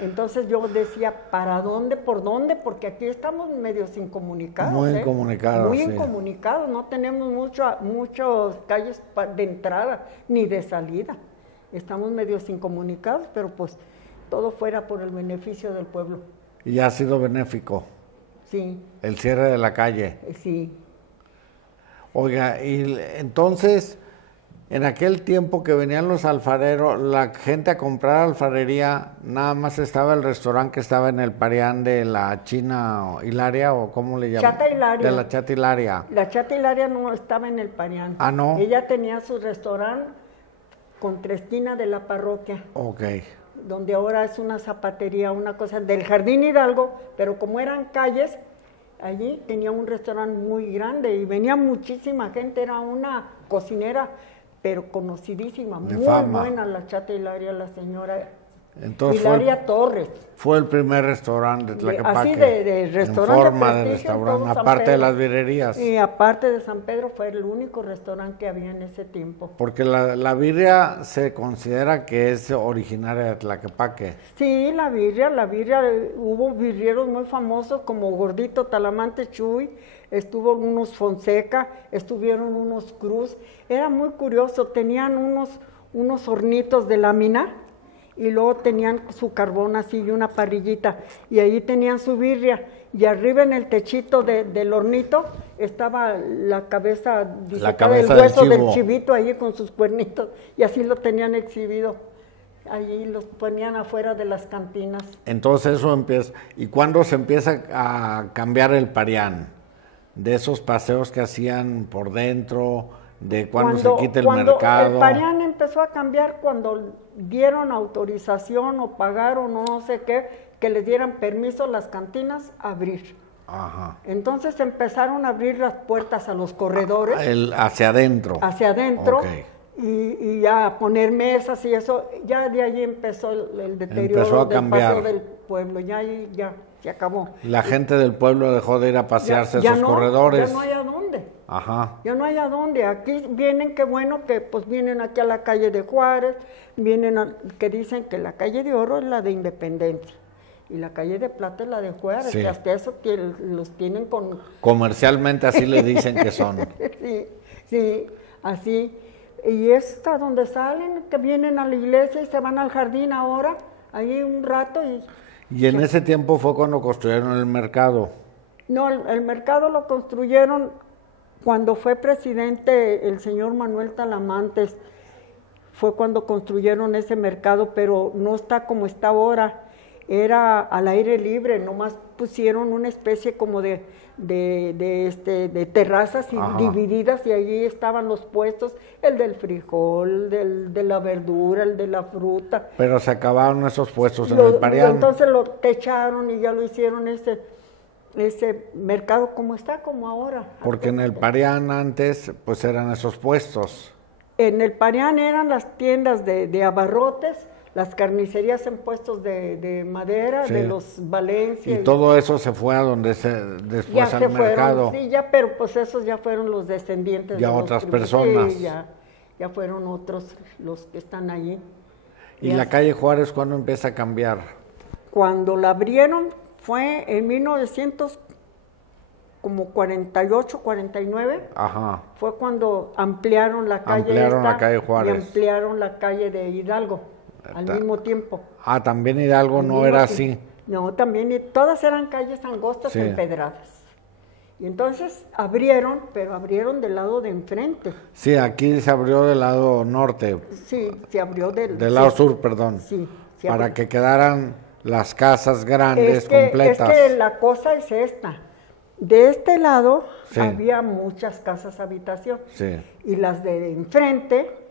Entonces yo decía, ¿para dónde, por dónde? Porque aquí estamos medio incomunicados. Muy incomunicados. Muy incomunicados, no tenemos muchas calles de entrada ni de salida. Estamos medio incomunicados, pero pues todo fuera por el beneficio del pueblo. Y ha sido benéfico. Sí. El cierre de la calle. Sí. Oiga, y entonces, en aquel tiempo que venían los alfareros, la gente a comprar alfarería, nada más estaba el restaurante que estaba en el Parián de la China Hilaria, o ¿cómo le llaman? Chata Hilaria. De la Chata Hilaria. La Chata Hilaria no estaba en el Parián. Ah, ¿no? Ella tenía su restaurante contra esquina de la parroquia. Ok. Donde ahora es una zapatería, una cosa del Jardín Hidalgo, pero como eran calles, allí tenía un restaurante muy grande y venía muchísima gente, era una cocinera, pero conocidísima, muy buena la Chata Hilaria, la señora, Entonces Hilaria Torres. Fue el primer restaurante de Tlaquepaque. Así de restaurante. En forma de restaurante, aparte de las birrerías. Y aparte de San Pedro, fue el único restaurante que había en ese tiempo. Porque la birria se considera que es originaria de Tlaquepaque. Sí, la birria, hubo birrieros muy famosos como Gordito Talamante Chuy, estuvo unos Fonseca, estuvieron unos Cruz. Era muy curioso, tenían unos hornitos de lámina y luego tenían su carbón así y una parrillita, y ahí tenían su birria, y arriba en el techito del hornito estaba la cabeza del hueso del chivito ahí con sus cuernitos, y así lo tenían exhibido. Allí los ponían afuera de las cantinas. Entonces eso empieza. ¿Y cuándo se empieza a cambiar el Parián? De esos paseos que hacían por dentro, de cuando se quita el mercado. El Parián empezó a cambiar cuando dieron autorización o pagaron o no sé qué, que les dieran permiso a las cantinas a abrir. Ajá. Entonces empezaron a abrir las puertas a los corredores. Hacia adentro. Hacia adentro. Okay. Y ya a poner mesas y eso, ya de allí empezó el deterioro del paseo del pueblo, ya se acabó. La gente del pueblo dejó de ir a pasearse esos corredores. Ya no hay a dónde. Ajá. Ya no hay a dónde. Aquí vienen, qué bueno que pues vienen aquí a la calle de Juárez, que dicen que la calle de Oro es la de Independencia y la calle de Plata es la de Juárez, sí. Que hasta eso los tienen con... Comercialmente así le dicen que son. Sí, así. Y es a donde salen, que vienen a la iglesia y se van al jardín ahora, ahí un rato y en ese tiempo fue cuando construyeron el mercado. No, el mercado lo construyeron cuando fue presidente el señor Manuel Talamantes, fue cuando construyeron ese mercado, pero no está como está ahora, era al aire libre, nomás pusieron una especie como de terrazas divididas y allí estaban los puestos, el del frijol, de la verdura, el de la fruta. Pero se acabaron esos puestos en el Parián. Entonces lo techaron y ya lo hicieron ese mercado como está, como ahora. Porque en el Parián antes pues eran esos puestos. En el Parián eran las tiendas de abarrotes, las carnicerías en puestos de madera, sí. De los Valencia. Y todo eso se fue a donde después al mercado. Sí, pero pues esos ya fueron los descendientes. Ya otras personas. Sí, ya fueron otros los que están allí. ¿Y la calle Juárez cuándo empieza a cambiar? Cuando la abrieron fue en 1948, 49. Ajá. Fue cuando ampliaron la calle Juárez. Y ampliaron la calle de Hidalgo. Al mismo tiempo. También Hidalgo no era así. No, también, todas eran calles angostas, sí. Empedradas. Y entonces abrieron, pero abrieron del lado de enfrente. Sí, aquí se abrió del lado norte. Sí, se abrió del lado sur, perdón. Sí. Para que quedaran las casas grandes, completas. Es que la cosa es esta. De este lado había muchas casas habitación. Sí. Y las de enfrente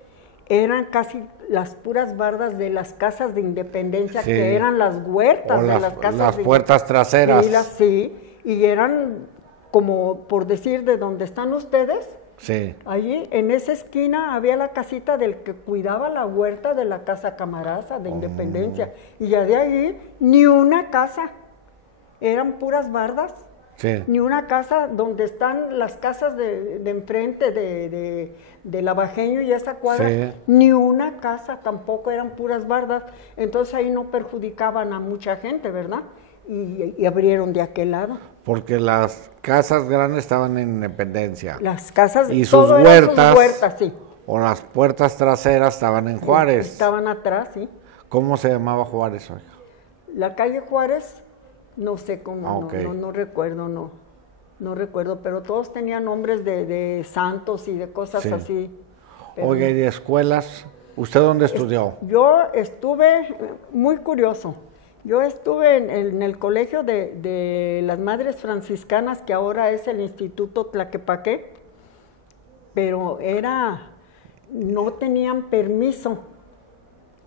eran casi las puras bardas de las casas de Independencia, sí. Que eran las huertas de las casas. Las puertas traseras. Sí, y eran como por decir de donde están ustedes. Sí. Allí en esa esquina había la casita del que cuidaba la huerta de la Casa Camaraza de Independencia. Y ya de ahí ni una casa, eran puras bardas. Sí. Ni una casa donde están las casas de enfrente de Lavajeño y esa cuadra, sí. Ni una casa, tampoco eran puras bardas, entonces ahí no perjudicaban a mucha gente, ¿verdad? Y abrieron de aquel lado. Porque las casas grandes estaban en Independencia. Las casas, y sus huertas, sí. O las puertas traseras estaban en Juárez. Estaban atrás, sí. ¿Cómo se llamaba Juárez hoy? La calle Juárez. No sé cómo, okay. no recuerdo, no recuerdo, pero todos tenían nombres de santos y de cosas sí. Así. Oiga, ¿y de escuelas? ¿Usted dónde estudió? Yo estuve, muy curioso, yo estuve en el colegio de las Madres Franciscanas, que ahora es el Instituto Tlaquepaque, pero no tenían permiso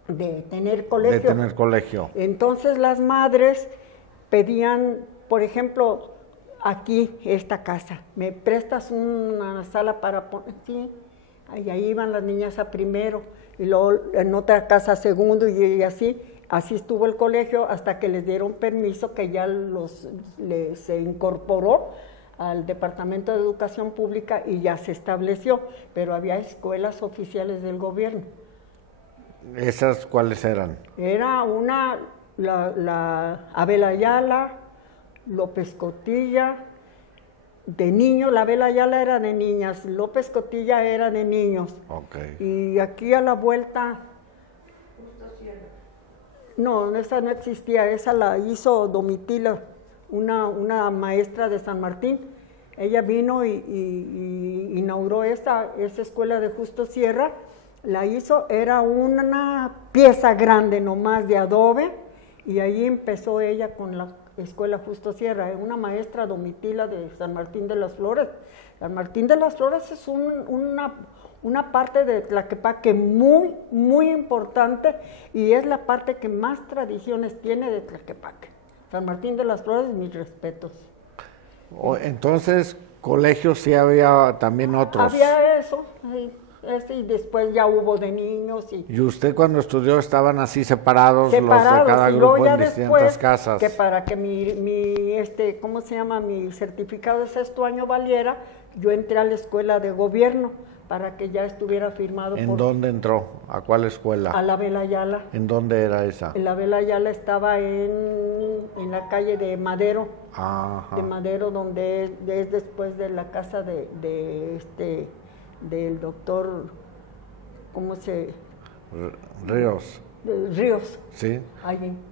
de tener colegio. Entonces las madres pedían, por ejemplo, aquí, esta casa, ¿me prestas una sala para poner? Sí, y ahí iban las niñas a primero, y luego en otra casa a segundo, y así, Así estuvo el colegio hasta que les dieron permiso, que ya se incorporó al Departamento de Educación Pública y ya se estableció, pero había escuelas oficiales del gobierno. ¿Esas cuáles eran? Era la Abel Ayala, López Cotilla, de niños, la Abel Ayala era de niñas, López Cotilla era de niños. Okay. Y aquí a la vuelta... No, esa no existía, esa la hizo Domitila, una maestra de San Martín. Ella vino y inauguró esa escuela de Justo Sierra, la hizo, era una pieza grande nomás de adobe, y ahí empezó ella con la escuela Justo Sierra, una maestra Domitila de San Martín de las Flores. San Martín de las Flores es una parte de Tlaquepaque muy, muy importante y es la parte que más tradiciones tiene de Tlaquepaque. San Martín de las Flores, mis respetos. Entonces, colegios sí había también otros. Había eso, y después ya hubo de niños. ¿Y usted cuando estudió estaban así separados los de cada y grupo ya en distintas después, casas? Que para que ¿cómo se llama? Mi certificado de sexto año valiera, yo entré a la escuela de gobierno para que ya estuviera firmado. ¿En dónde entró? ¿A cuál escuela? A la Abel Ayala. ¿En dónde era esa? La Abel Ayala estaba en la calle de Madero. Ajá. De Madero, donde es después de la casa del doctor, Ríos. Ríos. Sí.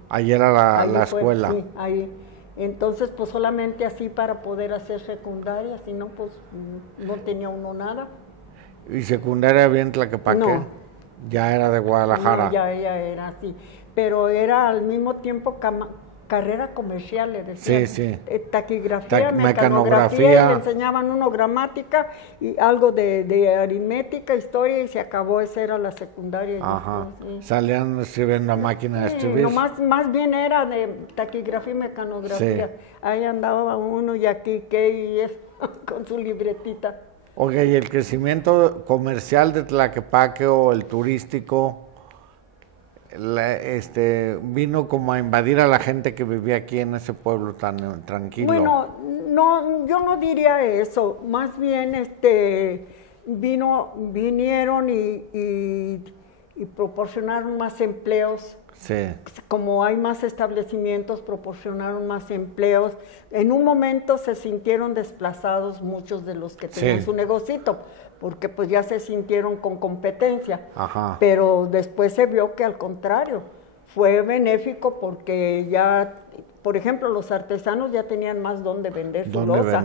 Ahí era la escuela. Sí, ahí. Entonces, pues solamente así para poder hacer secundaria, si no, pues no tenía uno nada. ¿Y secundaria bien Tlaquepaque? No. Ya era de Guadalajara. No, ya ella era así. Pero era al mismo tiempo carrera comercial, le decían. Sí. Taquigrafía, mecanografía, le enseñaban uno gramática y algo de aritmética, historia, y se acabó. Esa era la secundaria. Ajá. Sí. Salían escribiendo a máquina de escribir. No, más bien era de taquigrafía y mecanografía. Sí. Ahí andaba uno y aquí y es, con su libretita. Oiga, ¿y el crecimiento comercial de Tlaquepaque o el turístico vino como a invadir a la gente que vivía aquí en ese pueblo tan tranquilo? Bueno, no, yo no diría eso, más bien vinieron y proporcionaron más empleos. Sí. Como hay más establecimientos, proporcionaron más empleos. En un momento se sintieron desplazados muchos de los que tenían su negocito, porque pues ya se sintieron con competencia. Ajá. Pero después se vio que al contrario, fue benéfico porque ya, por ejemplo, los artesanos ya tenían más donde vender su loza.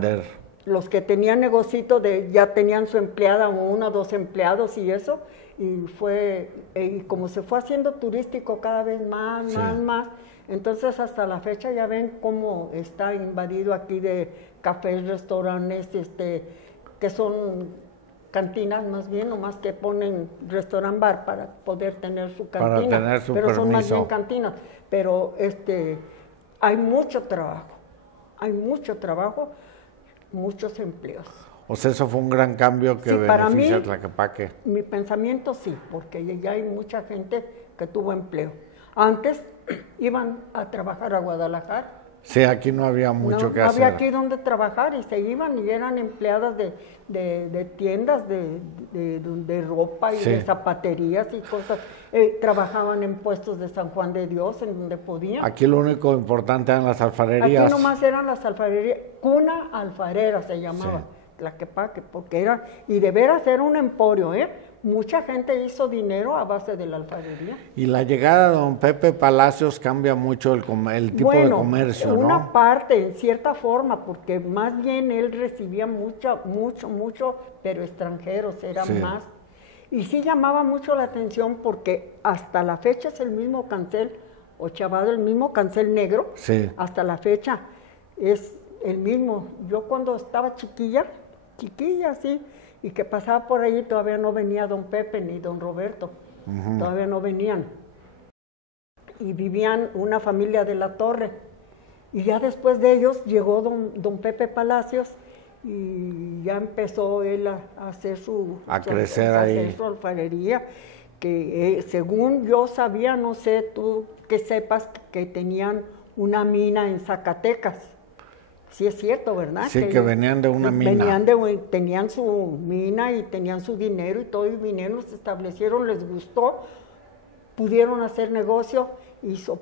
Los que tenían negocito ya tenían su empleada, 1 o 2 empleados y eso. Y como se fue haciendo turístico cada vez más, entonces hasta la fecha ya ven cómo está invadido aquí de cafés, restaurantes, que son cantinas más bien, nomás que ponen restaurant bar para poder tener su cantina, para tener su pero permiso. Son más bien cantinas, pero hay mucho trabajo, muchos empleos. O sea, eso fue un gran cambio que beneficia a Tlaquepaque. Mi pensamiento sí, porque ya hay mucha gente que tuvo empleo. Antes iban a trabajar a Guadalajara. Sí, aquí no había mucho que hacer. No había aquí donde trabajar y se iban y eran empleadas de tiendas de ropa y de zapaterías y cosas. Trabajaban en puestos de San Juan de Dios, en donde podían. Aquí lo único importante eran las alfarerías. Aquí nomás eran las alfarerías. Cuna alfarera se llamaba. Sí. Tlaquepaque, porque era, y de veras era un emporio, mucha gente hizo dinero a base de la alfarería. Y la llegada de don Pepe Palacios cambia mucho el tipo de comercio, ¿no? Una parte, en cierta forma, porque más bien él recibía mucho, pero extranjeros, eran más. Y sí llamaba mucho la atención porque hasta la fecha es el mismo cancel, ochavado, el mismo cancel negro, hasta la fecha es el mismo. Yo cuando estaba chiquilla, sí, y que pasaba por ahí todavía no venía don Pepe ni don Roberto, todavía no venían. Y vivían una familia de la Torre. Y ya después de ellos llegó don Pepe Palacios y ya empezó él a hacer su crecer ahí. Hacer su alfarería. que según yo sabía, no sé, tú que sepas que tenían una mina en Zacatecas. Sí es cierto, ¿verdad? Sí, que venían de una mina. Tenían su mina y tenían su dinero y todo, y vinieron, se establecieron, les gustó, pudieron hacer negocio,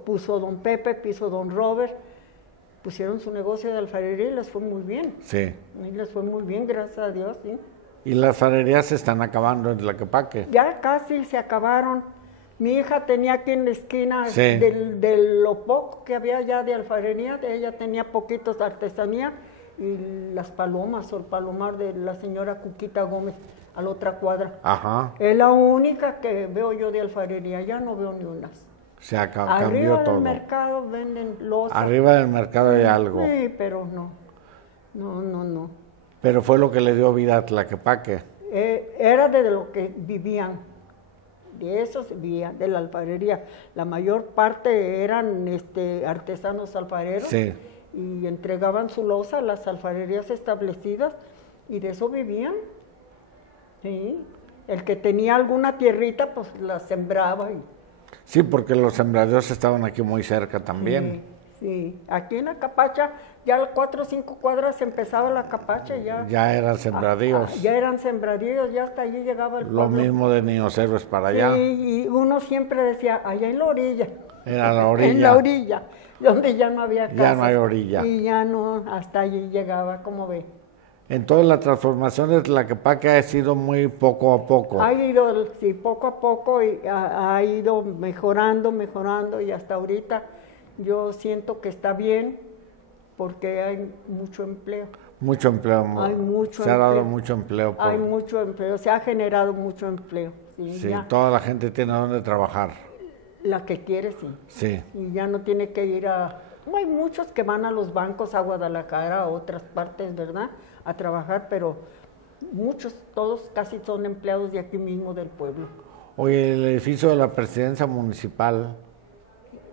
puso don Pepe, puso don Robert, pusieron su negocio de alfarería y les fue muy bien. Sí. Y les fue muy bien, gracias a Dios, sí. ¿Y las alfarerías se están acabando en Tlaquepaque? Ya casi se acabaron. Mi hija tenía aquí en la esquina, sí, de lo poco que había ya de alfarería, de ella tenía poquitos de artesanía, y las palomas o el palomar de la señora Cuquita Gómez a la otra cuadra. Ajá. Es la única que veo yo de alfarería, ya no veo ni unas. Se cambió todo. Arriba del mercado venden losas. Arriba del mercado hay algo. Sí, pero no. No. Pero fue lo que le dio vida a Tlaquepaque. Era de lo que vivían. De eso se vivía, de la alfarería. La mayor parte eran artesanos alfareros, sí, y entregaban su loza a las alfarerías establecidas y de eso vivían. Sí. El que tenía alguna tierrita, pues la sembraba. Sí, porque los sembradíos estaban aquí muy cerca también. Sí. Aquí en la Capacha, ya a 4 o 5 cuadras empezaba la Capacha. Ya eran sembradíos. Ya eran sembradíos, ya hasta allí llegaba el pueblo. Lo mismo de Niños Héroes para allá. Sí, y uno siempre decía, allá en la orilla. Era la orilla. En la orilla, donde ya no había casa. Ya no hay orilla. Y ya no, hasta allí llegaba, como ve. Entonces la transformación de Tlaquepaque ha sido muy poco a poco. Ha ido, sí, poco a poco, y ha ido mejorando, y hasta ahorita yo siento que está bien, porque hay mucho empleo. Mucho empleo. Hay mucho se empleo. ha dado mucho empleo. Hay mucho empleo, se ha generado mucho empleo. Sí, toda la gente tiene donde trabajar. La que quiere, sí. Sí. Y ya no tiene que ir hay muchos que van a los bancos, a Guadalajara, a otras partes, ¿verdad?, a trabajar, pero muchos, todos casi son empleados de aquí mismo del pueblo. Oye, el edificio de la presidencia municipal.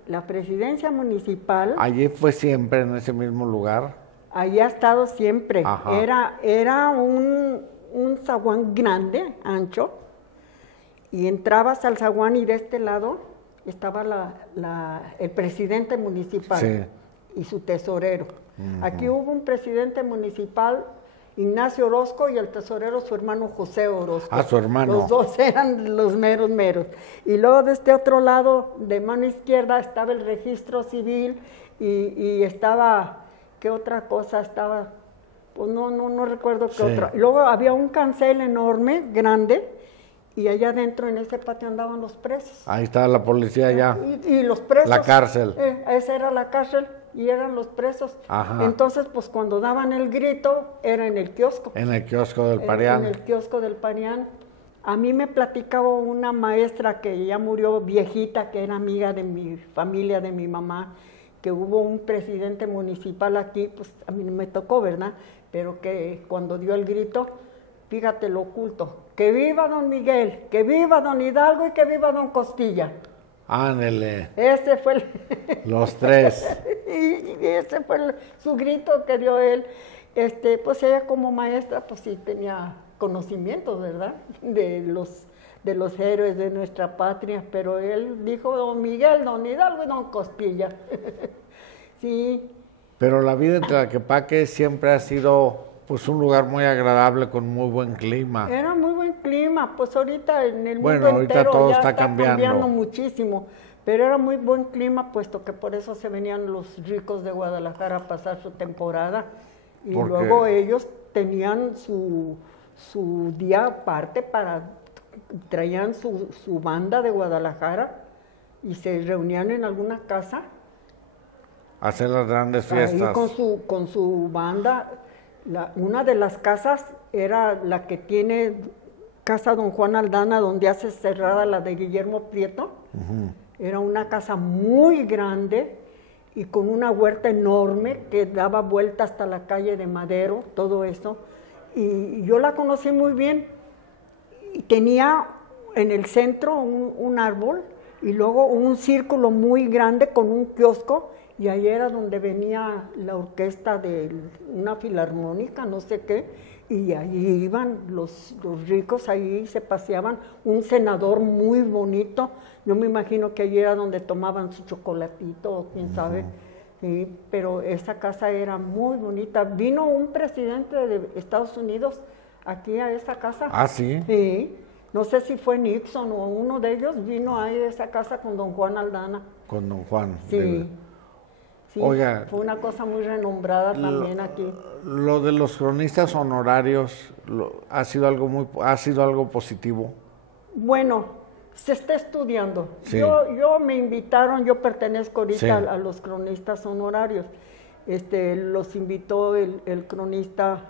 La presidencia municipal. ¿Allí fue siempre en ese mismo lugar? Allí ha estado siempre. Ajá. Era un zaguán grande, ancho, y entrabas al zaguán y de este lado estaba el presidente municipal, sí, y su tesorero. Aquí hubo un presidente municipal, Ignacio Orozco, y el tesorero su hermano José Orozco. Ah, su hermano. Los dos eran los meros. Y luego de este otro lado, de mano izquierda, estaba el registro civil y estaba, ¿qué otra cosa estaba? Pues no recuerdo qué otra. Y luego había un cancel enorme, grande, y allá adentro en ese patio andaban los presos. Ahí estaba la policía ya. Y los presos. La cárcel. Esa era la cárcel y eran los presos. Ajá. Entonces, pues cuando daban el grito, era en el kiosco. En el kiosco del Parián. En el kiosco del Parián. A mí me platicaba una maestra que ya murió viejita, que era amiga de mi familia, de mi mamá, que hubo un presidente municipal aquí, pues a mí me tocó, ¿verdad? Pero que cuando dio el grito, fíjate lo oculto, que viva don Miguel, que viva don Hidalgo y que viva don Costilla. Ándele. Ese fue los tres. y ese fue su grito que dio él. Pues ella como maestra, pues sí tenía conocimientos, ¿verdad? De los héroes de nuestra patria, pero él dijo don Miguel, don Hidalgo y don Costilla. Sí. Pero la vida en Tlaquepaque siempre ha sido pues un lugar muy agradable con muy buen clima. Era muy buen clima, pues ahorita en el mundo ahorita entero todo ya está cambiando muchísimo, pero era muy buen clima, puesto que por eso se venían los ricos de Guadalajara a pasar su temporada, y luego ellos tenían su día aparte traían su banda de Guadalajara y se reunían en alguna casa. Hacer las grandes fiestas. Ahí con su banda. Una de las casas era la que tiene Casa Don Juan Aldana, donde hace cerrada la de Guillermo Prieto. Era una casa muy grande y con una huerta enorme que daba vuelta hasta la calle de Madero, todo eso. Y yo la conocí muy bien. Y tenía en el centro un árbol y luego un círculo muy grande con un kiosco y ahí era donde venía la orquesta de una filarmónica, no sé qué, y ahí iban los ricos, ahí se paseaban, un senador muy bonito, yo me imagino que allí era donde tomaban su chocolatito, o quién sabe, sí, pero esa casa era muy bonita. Vino un presidente de Estados Unidos aquí a esa casa. Ah, sí. Sí, no sé si fue Nixon o uno de ellos, vino ahí a esa casa con don Juan Aldana. Con don Juan. Sí. Sí, oiga, fue una cosa muy renombrada también aquí. Lo de los cronistas honorarios ha sido algo positivo. Bueno, se está estudiando. Sí. Yo me invitaron, yo pertenezco ahorita Sí. a los cronistas honorarios. Los invitó el cronista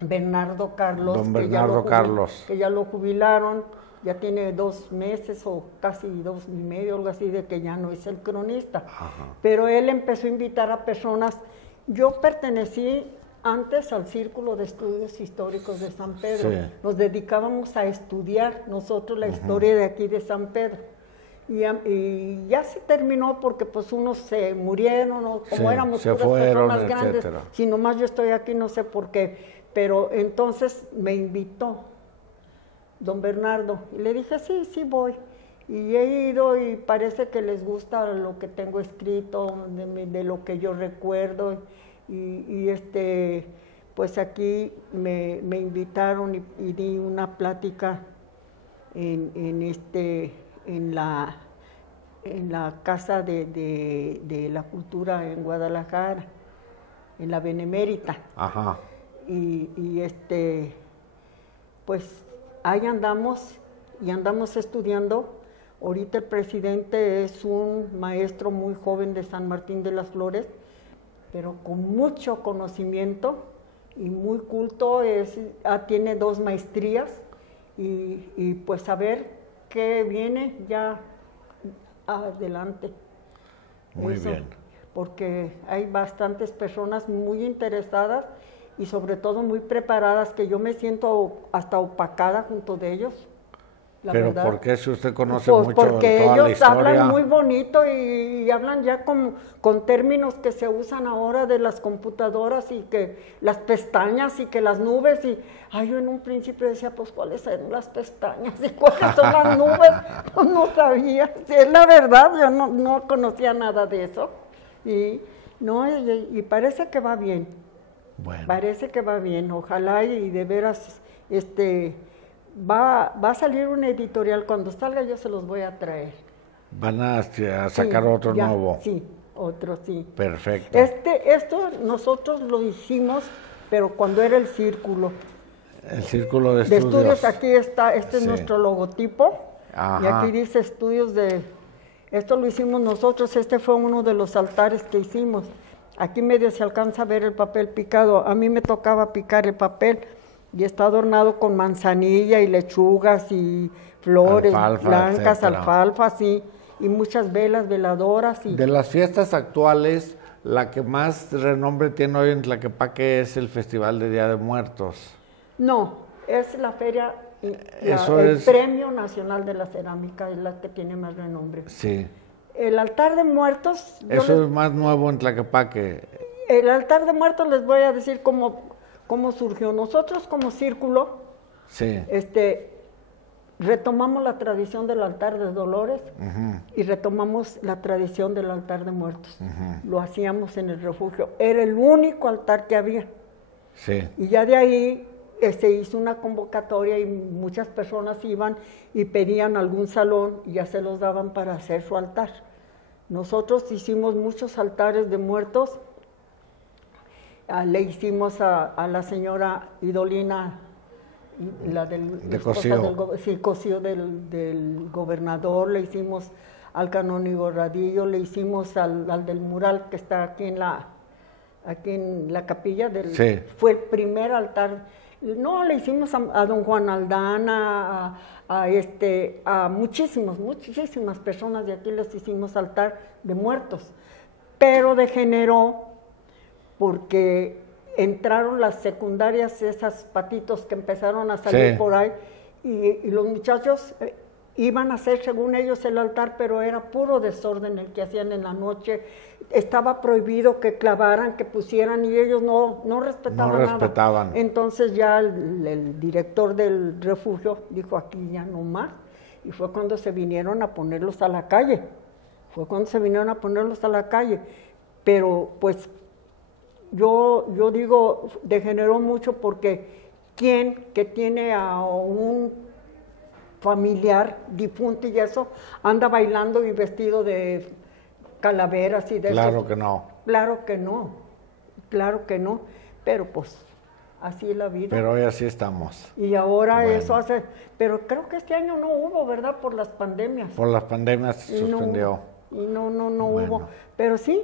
Bernardo Carlos. Don Bernardo Carlos. Que ya lo jubilaron, ya tiene 2 meses o casi 2 y medio, algo así, de que ya no es el cronista. Ajá. Pero él empezó a invitar a personas. Yo pertenecí antes al Círculo de Estudios Históricos de San Pedro. Sí. Nos dedicábamos a estudiar nosotros la historia de aquí de San Pedro. Y ya se terminó porque pues unos se murieron, o como Sí, éramos se puras fueron, personas grandes, etcétera. si nomás yo estoy aquí no sé por qué. Pero entonces me invitó don Bernardo y le dije, sí voy. Y he ido y parece que les gusta lo que tengo escrito, de lo que yo recuerdo. Pues aquí me invitaron y di una plática en la Casa de la Cultura en Guadalajara, en la Benemérita. Ajá. Pues ahí andamos y andamos estudiando. Ahorita el presidente es un maestro muy joven de San Martín de las Flores, pero con mucho conocimiento y muy culto, tiene 2 maestrías y pues a ver qué viene ya adelante. Muy bien. Porque hay bastantes personas muy interesadas y sobre todo muy preparadas, que yo me siento hasta opacada junto de ellos. Pero verdad. ¿por qué si usted conoce Pues mucho de porque toda la ellos historia? hablan muy bonito y hablan ya con términos que se usan ahora de las computadoras y que las pestañas y que las nubes yo en un principio decía, pues ¿cuáles son las pestañas y cuáles son las nubes? Pues no sabía, sí, es la verdad, yo no conocía nada de eso y parece que va bien. Bueno. Parece que va bien, ojalá y de veras va a salir un editorial, cuando salga yo se los voy a traer. ¿Van a sacar otro nuevo? Sí, otro, sí. Perfecto. Esto nosotros lo hicimos, pero cuando era el círculo. El Círculo de De Estudios. estudios, aquí está, es Sí. nuestro logotipo. Ajá. Y aquí dice estudios esto lo hicimos nosotros, este fue uno de los altares que hicimos. Aquí medio se alcanza a ver el papel picado, a mí me tocaba picar el papel y está adornado con manzanilla y lechugas y flores Alfalfa, blancas, etcétera. alfalfas y muchas velas, veladoras. De las fiestas actuales, la que más renombre tiene hoy en Tlaquepaque es el Festival de Día de Muertos. No, es la feria, Eso el es- Premio Nacional de la Cerámica es la que tiene más renombre. Sí. El altar de muertos, Eso es más nuevo en Tlaquepaque. el altar de muertos les voy a decir cómo surgió. Nosotros como círculo, Sí. retomamos la tradición del altar de Dolores Ujú. y retomamos la tradición del altar de muertos. Lo hacíamos en el refugio. Era el único altar que había. Sí. Y ya de ahí se hizo una convocatoria y muchas personas iban y pedían algún salón y ya se los daban para hacer su altar. Nosotros hicimos muchos altares de muertos. Le hicimos a la señora Idolina, la De esposa Cosío. Cosío del gobernador, le hicimos al canónigo Radillo, le hicimos al del mural que está aquí en la capilla Sí. fue el primer altar. No, le hicimos a don Juan Aldana, a muchísimas personas de aquí les hicimos altar de muertos, pero degeneró porque entraron las secundarias, esas patitos que empezaron a salir Sí. por ahí, y los muchachos iban a hacer según ellos el altar, pero era puro desorden el que hacían en la noche. Estaba prohibido que clavaran, que pusieran, y ellos no respetaban nada. No respetaban. Entonces ya el director del refugio dijo, aquí ya no más, y fue cuando se vinieron a ponerlos a la calle. Pero pues yo digo, degeneró mucho porque ¿quién que tiene a un familiar difunto y eso anda bailando y vestido de calaveras y de claro eso? Que no. Claro que no, pero pues así es la vida. Pero hoy así estamos. Y ahora eso hace, pero creo que este año no hubo, ¿verdad? Por las pandemias. Por las pandemias se suspendió. No hubo, pero sí,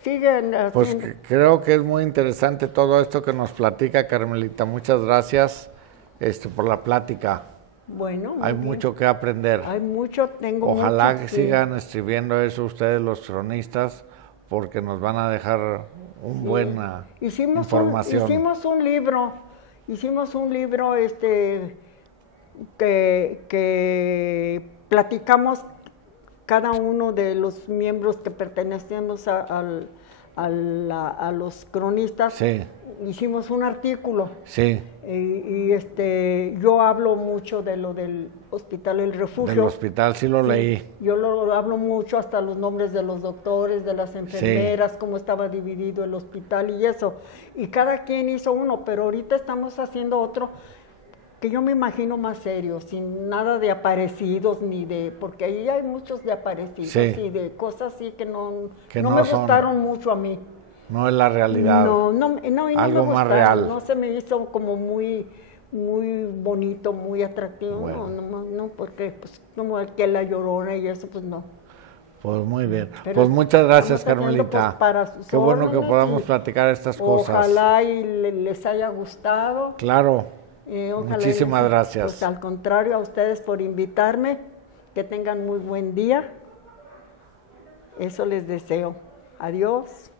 siguen haciendo. Pues creo que es muy interesante todo esto que nos platica Carmelita. Muchas gracias por la plática. Bueno, hay mucho que aprender. Hay mucho, Ojalá que sigan escribiendo eso ustedes los cronistas, porque nos van a dejar buena información. Hicimos un libro que platicamos cada uno de los miembros que pertenecemos a los cronistas. Sí. Hicimos un artículo. Sí. Y yo hablo mucho de lo del hospital El Refugio. Del hospital, sí lo leí. Yo lo hablo mucho, hasta los nombres de los doctores, de las enfermeras, cómo estaba dividido el hospital y eso. Y cada quien hizo uno, pero ahorita estamos haciendo otro que yo me imagino más serio, sin nada de aparecidos ni de, porque ahí hay muchos de aparecidos y de cosas así que no me gustaron mucho a mí. No es la realidad. Algo más real. No se me hizo como muy bonito, muy atractivo. Bueno. No, porque pues como el que la Llorona y eso, pues no. Pues muy bien. Pero pues muchas gracias, Carmelita. Qué bueno que podamos platicar estas cosas. Ojalá y les haya gustado. Claro. Muchísimas gracias. Pues al contrario, a ustedes por invitarme. Que tengan muy buen día. Eso les deseo. Adiós.